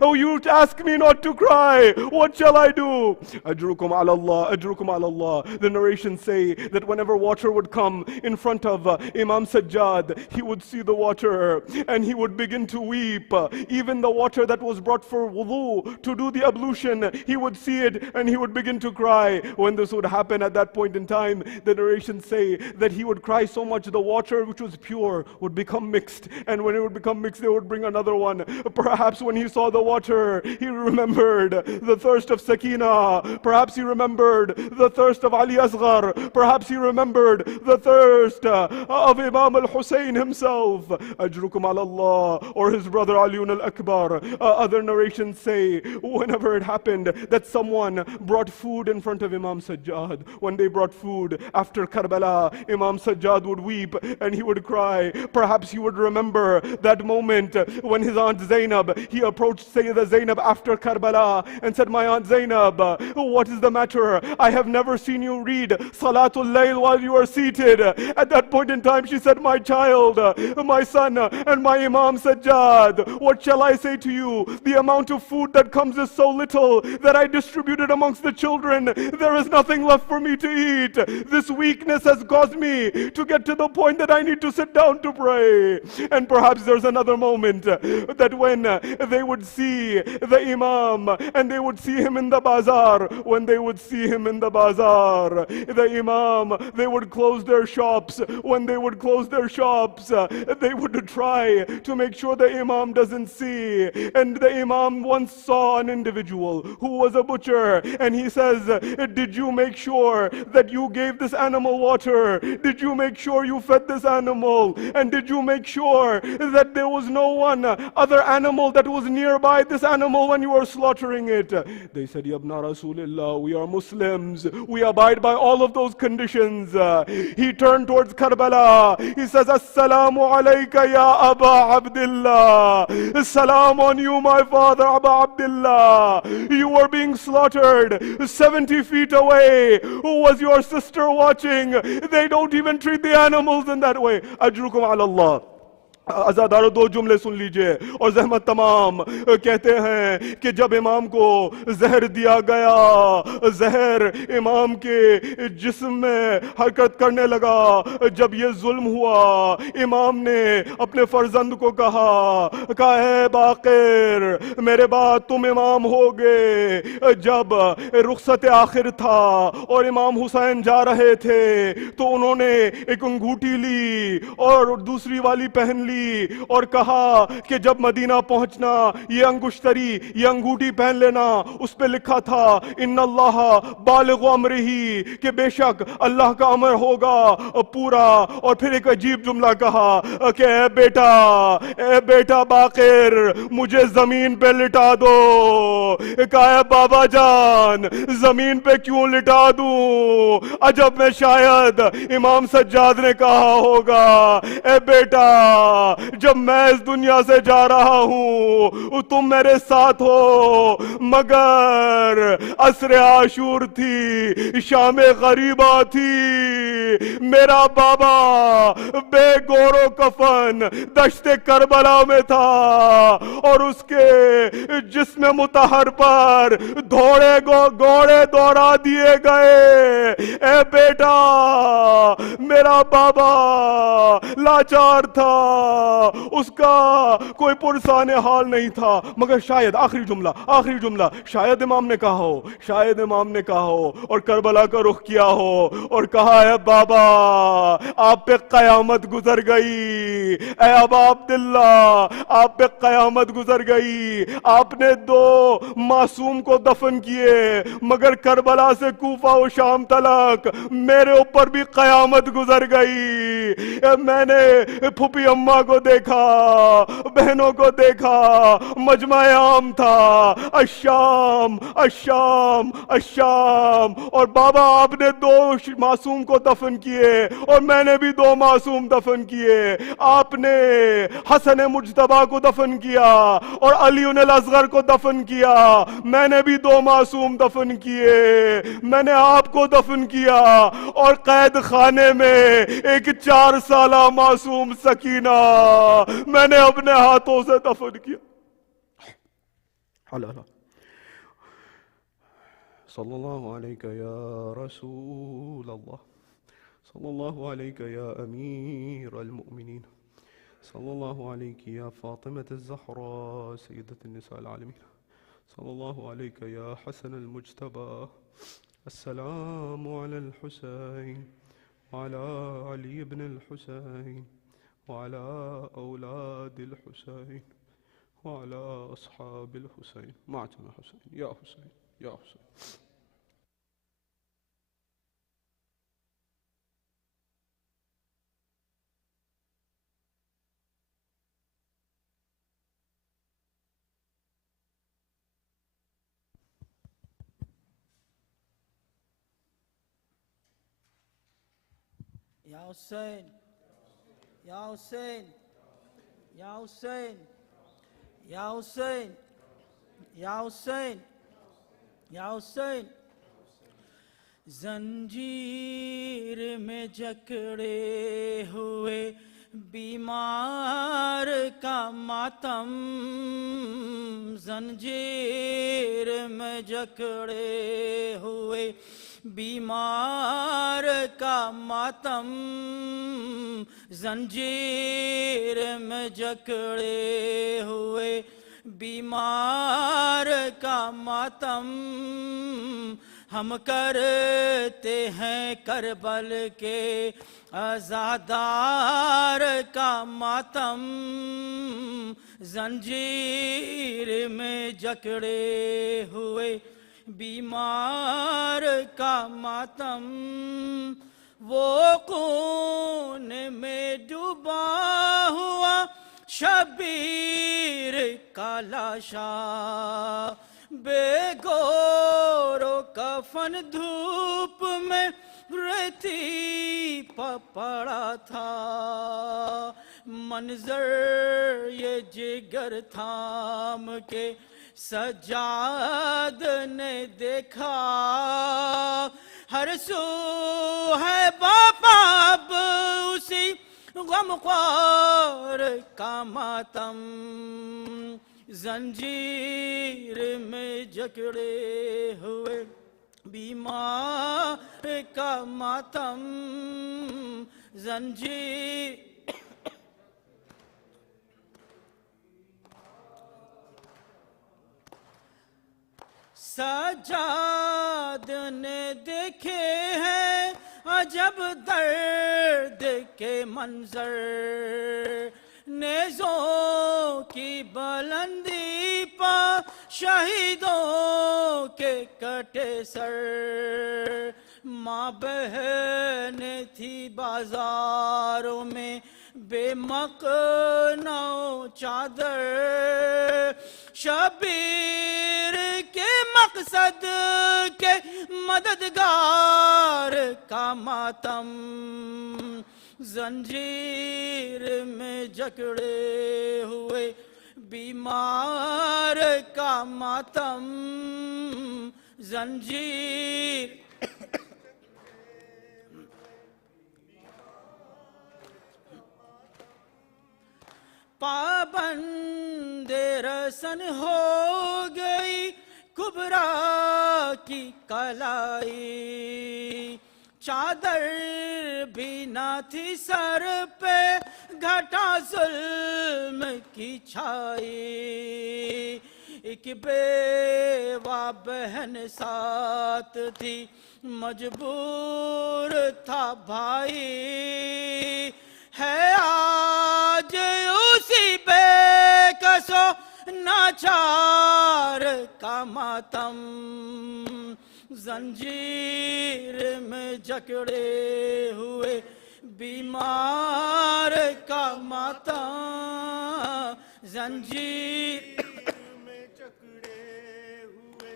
Oh, you ask me not to cry. What shall I do? Ajrukum ala Allah, ajrukum ala Allah. The narrations say that whenever water would come in front of Imam Sajjad, he would see the water and he would begin to weep. Even the water that was brought for wudu, to do the ablution, he would see it and he would begin to cry. When this would happen at that point in time, the narrations say that he would cry so much the water which was pure would become mixed, and when it would become mixed they would bring another one. Perhaps when he saw the water, he remembered the thirst of Sakina. Perhaps Perhaps he remembered the thirst of Ali Asghar. Perhaps he remembered the thirst of Imam al-Hussein himself, Ajrukum ala Allah, or his brother Aliun al-Akbar. Other narrations say whenever it happened that someone brought food in front of Imam Sajjad, when they brought food after Karbala, Imam Sajjad would weep and he would cry. Perhaps he would remember that moment when his aunt Zainab, he approached Sayyidah Zainab after Karbala and said, my aunt Zainab, what is the matter? I have never seen you read Salatul Layl while you are seated. At that point in time she said, my child, my son, and my Imam Sajjad, what shall I say to you? The amount of food that comes is so little that I distributed amongst the children. There is nothing left for me to eat. This weakness has caused me to get to the point that I need to sit down to pray. And perhaps there's another moment that when they would see the Imam and they would see him in the bazaar, when they would see him in the bazaar, the Imam, they would close their shops. When they would close their shops, they would try to make sure the Imam doesn't see. And the Imam once saw an individual who was a butcher, and he says, did you make sure that you gave this animal water? Did you make sure you fed this animal? And did you make sure that there was no one other animal that was nearby this animal when you were slaughtering it? They said, Yabna Rasulillah, we are Muslims. We abide by all of those conditions. He turned towards Karbala. He says, Assalamu alayka ya Aba Abdullah. Salam on you, my father, Aba Abdullah. You were being slaughtered 70 feet away. Who was your sister watching? They don't even treat the animals in that way. Ajrukum ala Allah. आज़ादारो दो जुमले सुन लीजिए और ज़हमत तमाम कहते हैं कि जब इमाम को जहर दिया गया, जहर इमाम के जिस्म में हरकत करने लगा, जब ये जुल्म हुआ, इमाम ने अपने फर्जंद को कहा है बाक़िर मेरे बाद तुम इमाम होगे। जब रुखसत आखिर था और इमाम हुसैन जा रहे थे तो उन्होंने एक अंगूठी ली और दूसरी वाली पहन ली और कहा कि जब मदीना पहुंचना ये अंगुश्तरी, ये अंगूठी पहन लेना, उस पे लिखा था इन्नल्लाह बालिगु अमरिही, कि बेशक अल्लाह का अमर होगा पूरा। और फिर एक अजीब जुमला कहा कि ए बेटा बाक़िर मुझे जमीन पे लिटा दो। कहा है बाबा जान जमीन पे क्यों लिटा दूं? अजब में शायद इमाम सज्जाद ने कहा होगा, ए बेटा जब मैं इस दुनिया से जा रहा हूं तुम मेरे साथ हो, मगर असर आशूर थी, शाम गरीबा थी, मेरा बाबा बेगोरो कफन दश्ते करबला में था और उसके जिस्म मुतहर पर घोड़े दौड़ा दिए गए। ए बेटा मेरा बाबा लाचार था, उसका कोई पुरसान हाल नहीं था, मगर शायद आखिरी जुमला शायद इमाम ने कहा हो और करबला का रुख किया हो और कहा है बाबा आप पे कयामत गुजर गई, ए अबा अब्दुल्ला आप पे कयामत गुजर गई। आपने 2 मासूम को दफन किए, मगर करबला से कूफा और शाम तलक मेरे ऊपर भी कयामत गुजर गई। मैंने फूफी अम्मा को देखा, बहनों को देखा, मजमा आम था, अशाम और बाबा आपने 2 मासूम को दफन किए और मैंने भी 2 मासूम दफन किए। आपने हसन मुज्तबा को दफन किया और अली असगर को दफन किया, मैंने भी 2 मासूम दफन किए। मैंने आपको दफन किया और कैद खाने में एक 4 साला मासूम सकीना मैंने अपने हाथों से दफन किया। सल्लल्लाहु अलैका या रसूल अल्लाह, सल्लल्लाहु अलैका या अमीर अल-मुमिनीन, सल्लल्लाहु अलैकी या फातिमत अज़-ज़हरा सय्यदत निसा अल-आलमीन, सल्लल्लाहु अलैका या हसन अल-मुज्तबा, अस्सलामु अलल हुसैन व अला अली इब्न अल-हुसैन व अला औलादिल हुसैन व अला अस्हाबिल हुसैन, माअना हुसैन या हुसैन या हुसैन। یا حسین یا حسین یا حسین یا حسین یا حسین یا حسین زنجیر میں جکڑے ہوئے بیمار کا ماتم زنجیر میں جکڑے ہوئے بیمار کا ماتم زنجیر میں جکڑے ہوئے بیمار کا ماتم ہم کرتے ہیں کربل کے عزادار کا ماتم زنجیر میں جکڑے ہوئے بیمار کا ماتم وہ خون میں ڈوبا ہوا شبیر کا لاشا بے گور و کفن دھوپ میں ریتی پڑا تھا منظر یہ جگر تھام کے سجاد نے دیکھا ہر سو ہے باپا اب اسی غمخوار کا ماتم زنجیر میں جکڑے ہوئے بیمار کا ماتم زنجیر سجاد نے دیکھے ہیں عجب درد کے منظر نیزوں کی بلندی پا شہیدوں کے کٹے سر ماں بہن تھی بازاروں میں بے مقنعو چادر شبیر کے مقصد کے مددگار کا ماتم زنجیر میں جکڑے ہوئے بیمار کا ماتم زنجیر پابند رسن ہو گئی کبرا کی کلائی چادر بھی نہ تھی سر پہ گھٹا ظلم کی چھائی ایک بیوہ بہن ساتھ تھی مجبور تھا بھائی ہے آج اسی بے کسو ناچار کا ماتم زنجیر میں جکڑے ہوئے بیمار کا ماتم زنجیر میں جکڑے ہوئے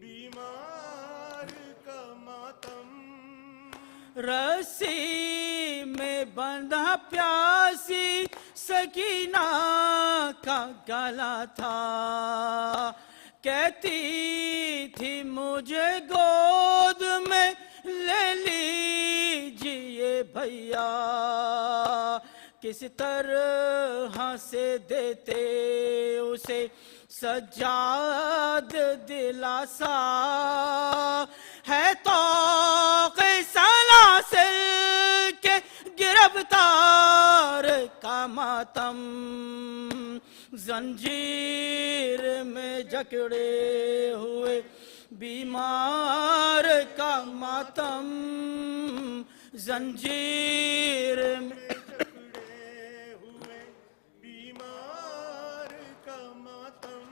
بیمار کا ماتم رسی میں بندھا پیاسی سکینہ کا گلا تھا کہتی تھی مجھے گود میں لے لیجئے بھیا کس طرح سے دیتے اسے سجاد دلاسا ہے تو سلاسل کے گرفتار کا ماتم زنجیر میں جکڑے ہوئے بیمار کا ماتم زنجیر میں جکڑے ہوئے بیمار کا ماتم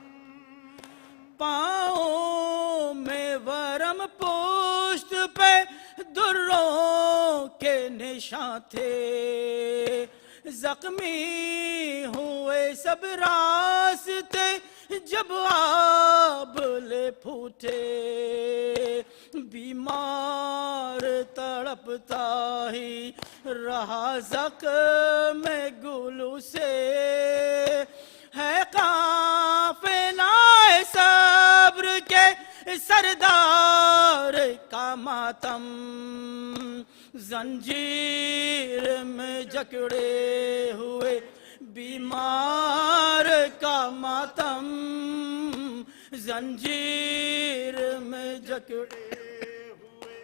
پاؤں میں ورم پوشت پہ دروں کے نشان تھے زخمی ہوئے سب راستے جب آبلے پھوٹے بیمار تڑپتا ہی رہا زخم گلو سے ہے قافلہ صبر کے سردار کا ماتم زنجیر میں جکڑے ہوئے بیمار کا ماتم زنجیر میں جکڑے ہوئے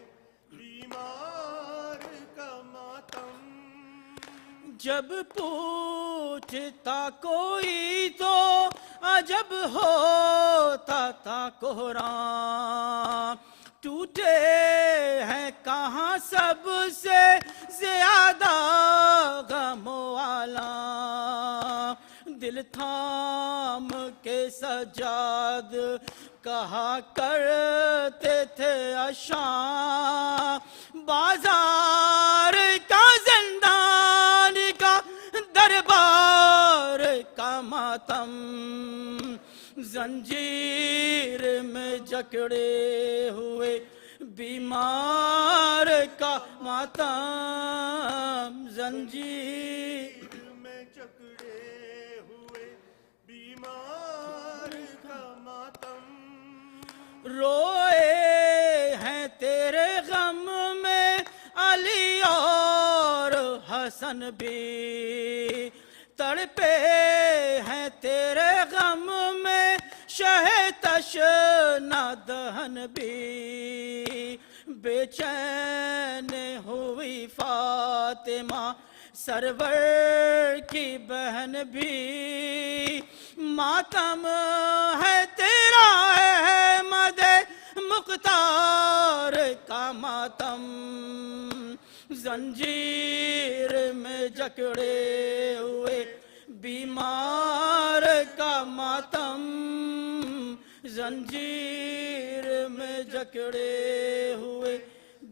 بیمار کا ماتم جب پوچھتا کوئی تو عجب ہوتا تھا کوہرام ٹوٹے ہیں کہاں سب سے زیادہ غم والا دل تھام کے سجاد کہا کرتے تھے اشاں بازار کا زندان کا دربار کا ماتم زنجیر میں جکڑے ہوئے بیمار کا ماتم زنجیر میں جکڑے ہوئے بیمار کا ماتم روئے ہیں تیرے غم میں علی اور حسن بھی تڑپے ہیں تیرے غم میں شہ تشنا دہن بھی بے چین ہوئی فاطمہ سرور کی بہن بھی ماتم ہے تیرا احمد مختار کا ماتم زنجیر میں جکڑے ہوئے بیمار کا ماتم زنجیر میں جکڑے ہوئے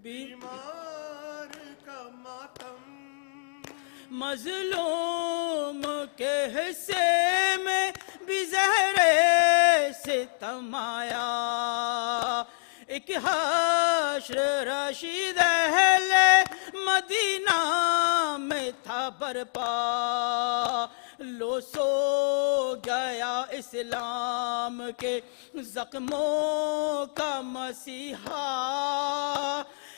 بیمار کا ماتم مظلوم کے حصے میں بھی زہر ستم آیا ایک حشر رشید اہل مدینہ میں تھا برپا لو سو گیا اسلام کے زخموں کا مسیحا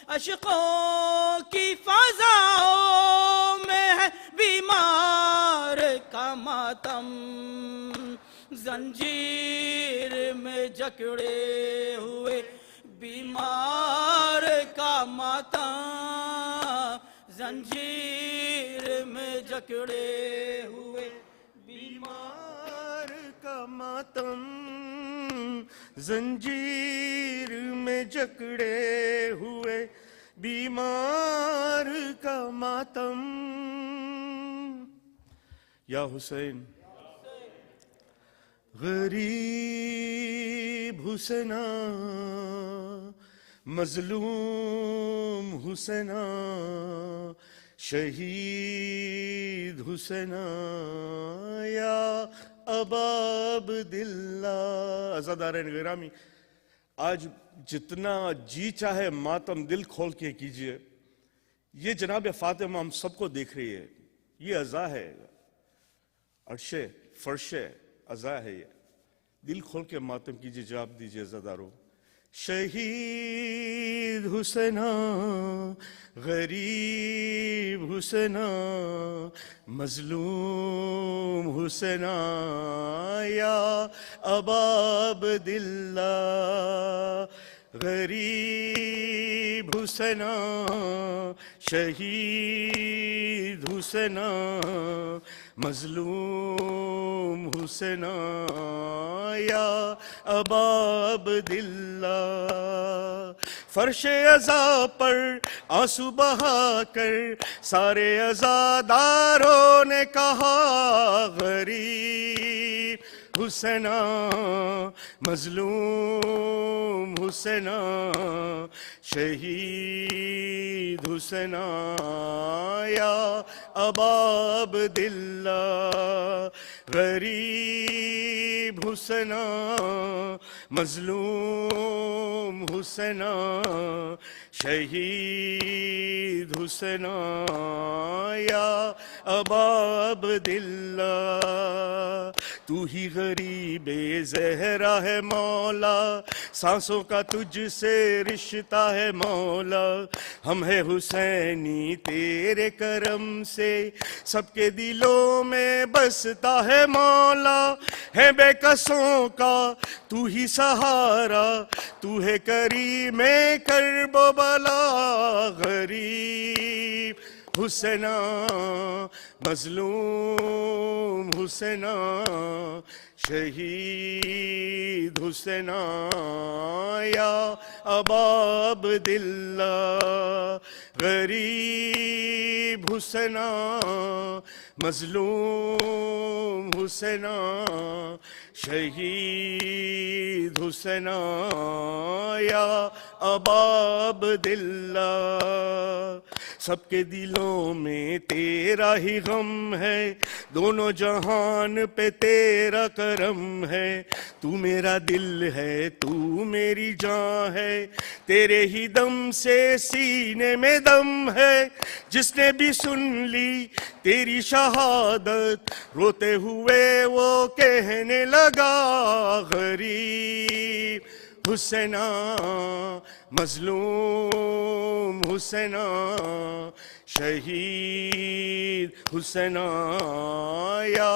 عشقوں کی فضاؤں میں ہے بیمار کا ماتم زنجیر میں جکڑے ہوئے بیمار کا ماتم زنجیر میں جکڑے ہوئے بیمار کا ماتم زنجیر میں جکڑے ہوئے بیمار کا ماتم یا حسین غریب حسینہ مظلوم حسینہ شہید حسینہ یا اباب دلہ عزادارین گرامی آج جتنا جی چاہے ماتم دل کھول کے کیجئے یہ جناب فاطمہ ہم سب کو دیکھ رہی ہے یہ عزا ہے عرش فرش عزا ہے یہ دل کھول کے ماتم کیجئے جواب دیجئے عزاداروں شہید حسینہ غریب حسینہ مظلوم حسینہ یا اباب دلہ غریب حسینہ شہید حسینہ مظلوم حسینہ یا اباب دلہ فرش عزا پر آنسو بہا کر سارے عزاداروں نے کہا غریب حسینہ مظلوم حسینہ شہید حسینہ یا اباب دلہ غریب حسینہ مظلوم حسینا شہید حسینا یا ابا عبداللہ تو ہی غریب زہرا ہے مولا سانسوں کا تجھ سے رشتہ ہے مولا ہم ہے حسینی تیرے کرم سے سب کے دلوں میں بستا ہے مولا ہے بے کسوں کا تو ہی سہارا تو ہے کریم کرب و بلا غریب حسینا مظلوم حسینا شہید حسینا یا ابا عبداللہ غریب حسینا مظلوم حسینا شہید حسینا یا ابا عبداللہ سب کے دلوں میں تیرا ہی غم ہے دونوں جہان پہ تیرا کرم ہے تو میرا دل ہے تو میری جان ہے تیرے ہی دم سے سینے میں دم ہے جس نے بھی سن لی تیری شہادت روتے ہوئے وہ کہنے لگا غریب حسینا مظلوم حسینا شہید حسینا یا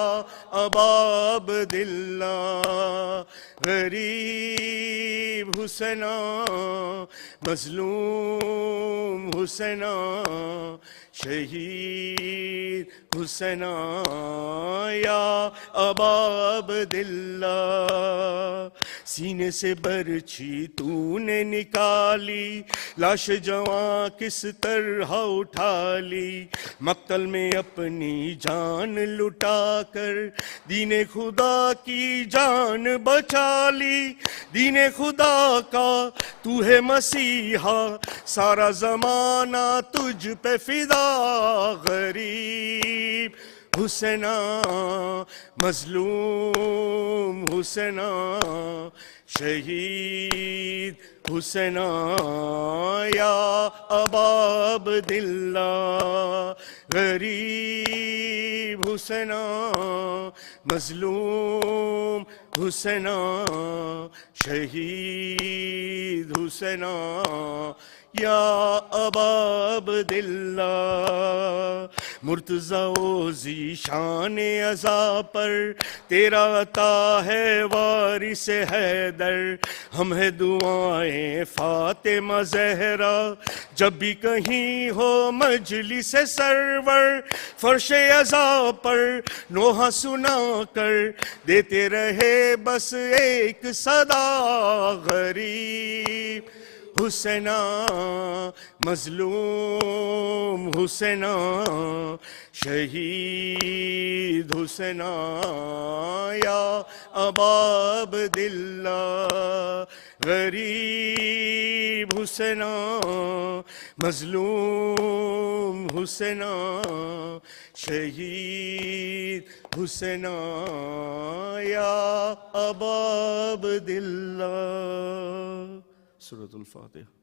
ابا عبداللہ غریب حسینا مظلوم حسینا شہید حسینا یا ابا عبداللہ سینے سے برچھی تو نے نکالی لاش جواں کس طرح اٹھا لی مقتل میں اپنی جان لٹا کر دین خدا کی جان بچا لی دین خدا کا تو ہے مسیحا سارا زمانہ تجھ پہ فدا غریب حسینا مظلوم حسینا شہید حسینا یا ابا عبداللہ غریب حسینا مظلوم حسینا شہید حسینا یا ابا عبداللہ مرتضی و ذیشان عزا پر تیرا عطا ہے وارث حیدر ہم ہے دعائیں فاطمہ زہرا جب بھی کہیں ہو مجلس سرور فرش عزا پر نوحہ سنا کر دیتے رہے بس ایک صدا غریب حسینا مظلوم حسینا شہید حسینا یا ابا عبداللہ غریب حسینا مظلوم حسینا شہید حسینا یا ابا عبداللہ سورۃ الفاتحہ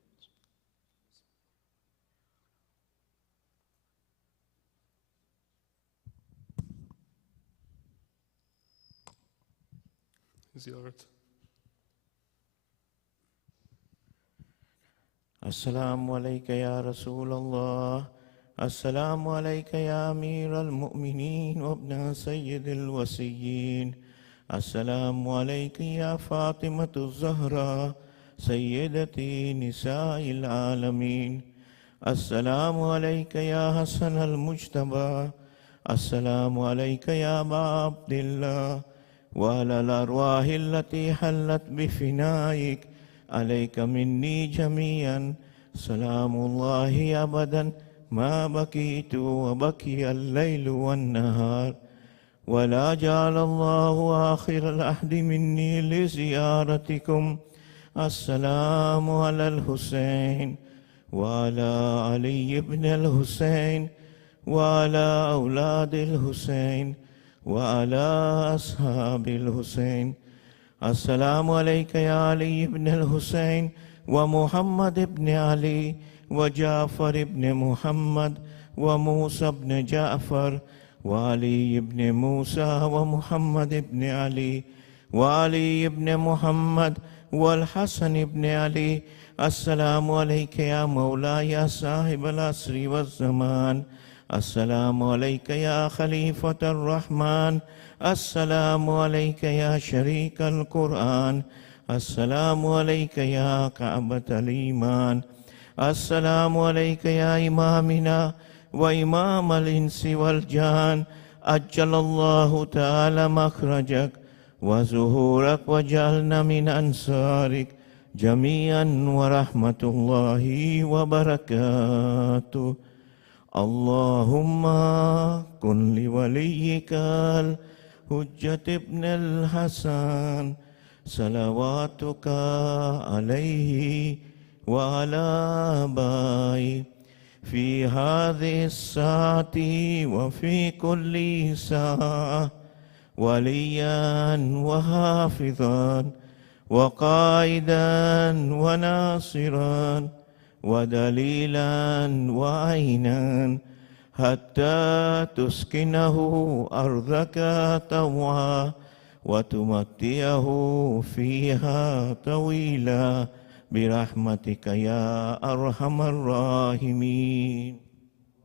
زیارت السلام علیکہ یا رسول اللہ السلام علیکہ یا امیر المؤمنین وابن سید الوسیین السلام علیکہ یا فاطمۃ الزہرا سیدتی نساء العالمین السلام علیکہ یا حسن المجتبی السلام علیکہ یا ابا عبداللہ وعلى الأرواح التي حلت بفنائك عليك مني جميعا سلام الله أبدا ما بكيت وبكي الليل والنهار ولا جعل الله آخر العهد مني لزيارتكم السلام على الحسين وعلى علي بن الحسين وعلى أولاد الحسين وعلى أصحاب الحسين السلام عليك يا علي بن الحسين ومحمد بن علي وجعفر بن محمد وموسى بن جعفر وعلي بن موسى ومحمد بن علي وعلي بن محمد والحسن بن علي. السلام عليك يا مولاي صاحب العصر والزمان. السلام عليك يا خليفة الرحمن. السلام عليك يا شريك القرآن. السلام عليك يا كعبة الإيمان. السلام عليك يا إمامنا وإمام الإنس والجان. أجل الله تعالى مخرجك وظهورك وجعلنا من أنصارك جميعا ورحمة الله وبركاته. اللهم كن لوليك الحجة ابن الحسن صلواتك عليه وعلى آبائه في هذه الساعة وفي كل ساعة وليا وحافظا وقائدا وناصرا ودليلا وعينا حتى تسكنه أرضك طوعا وتمتعه فيها طويلا برحمتك يا أرحم الراحمين.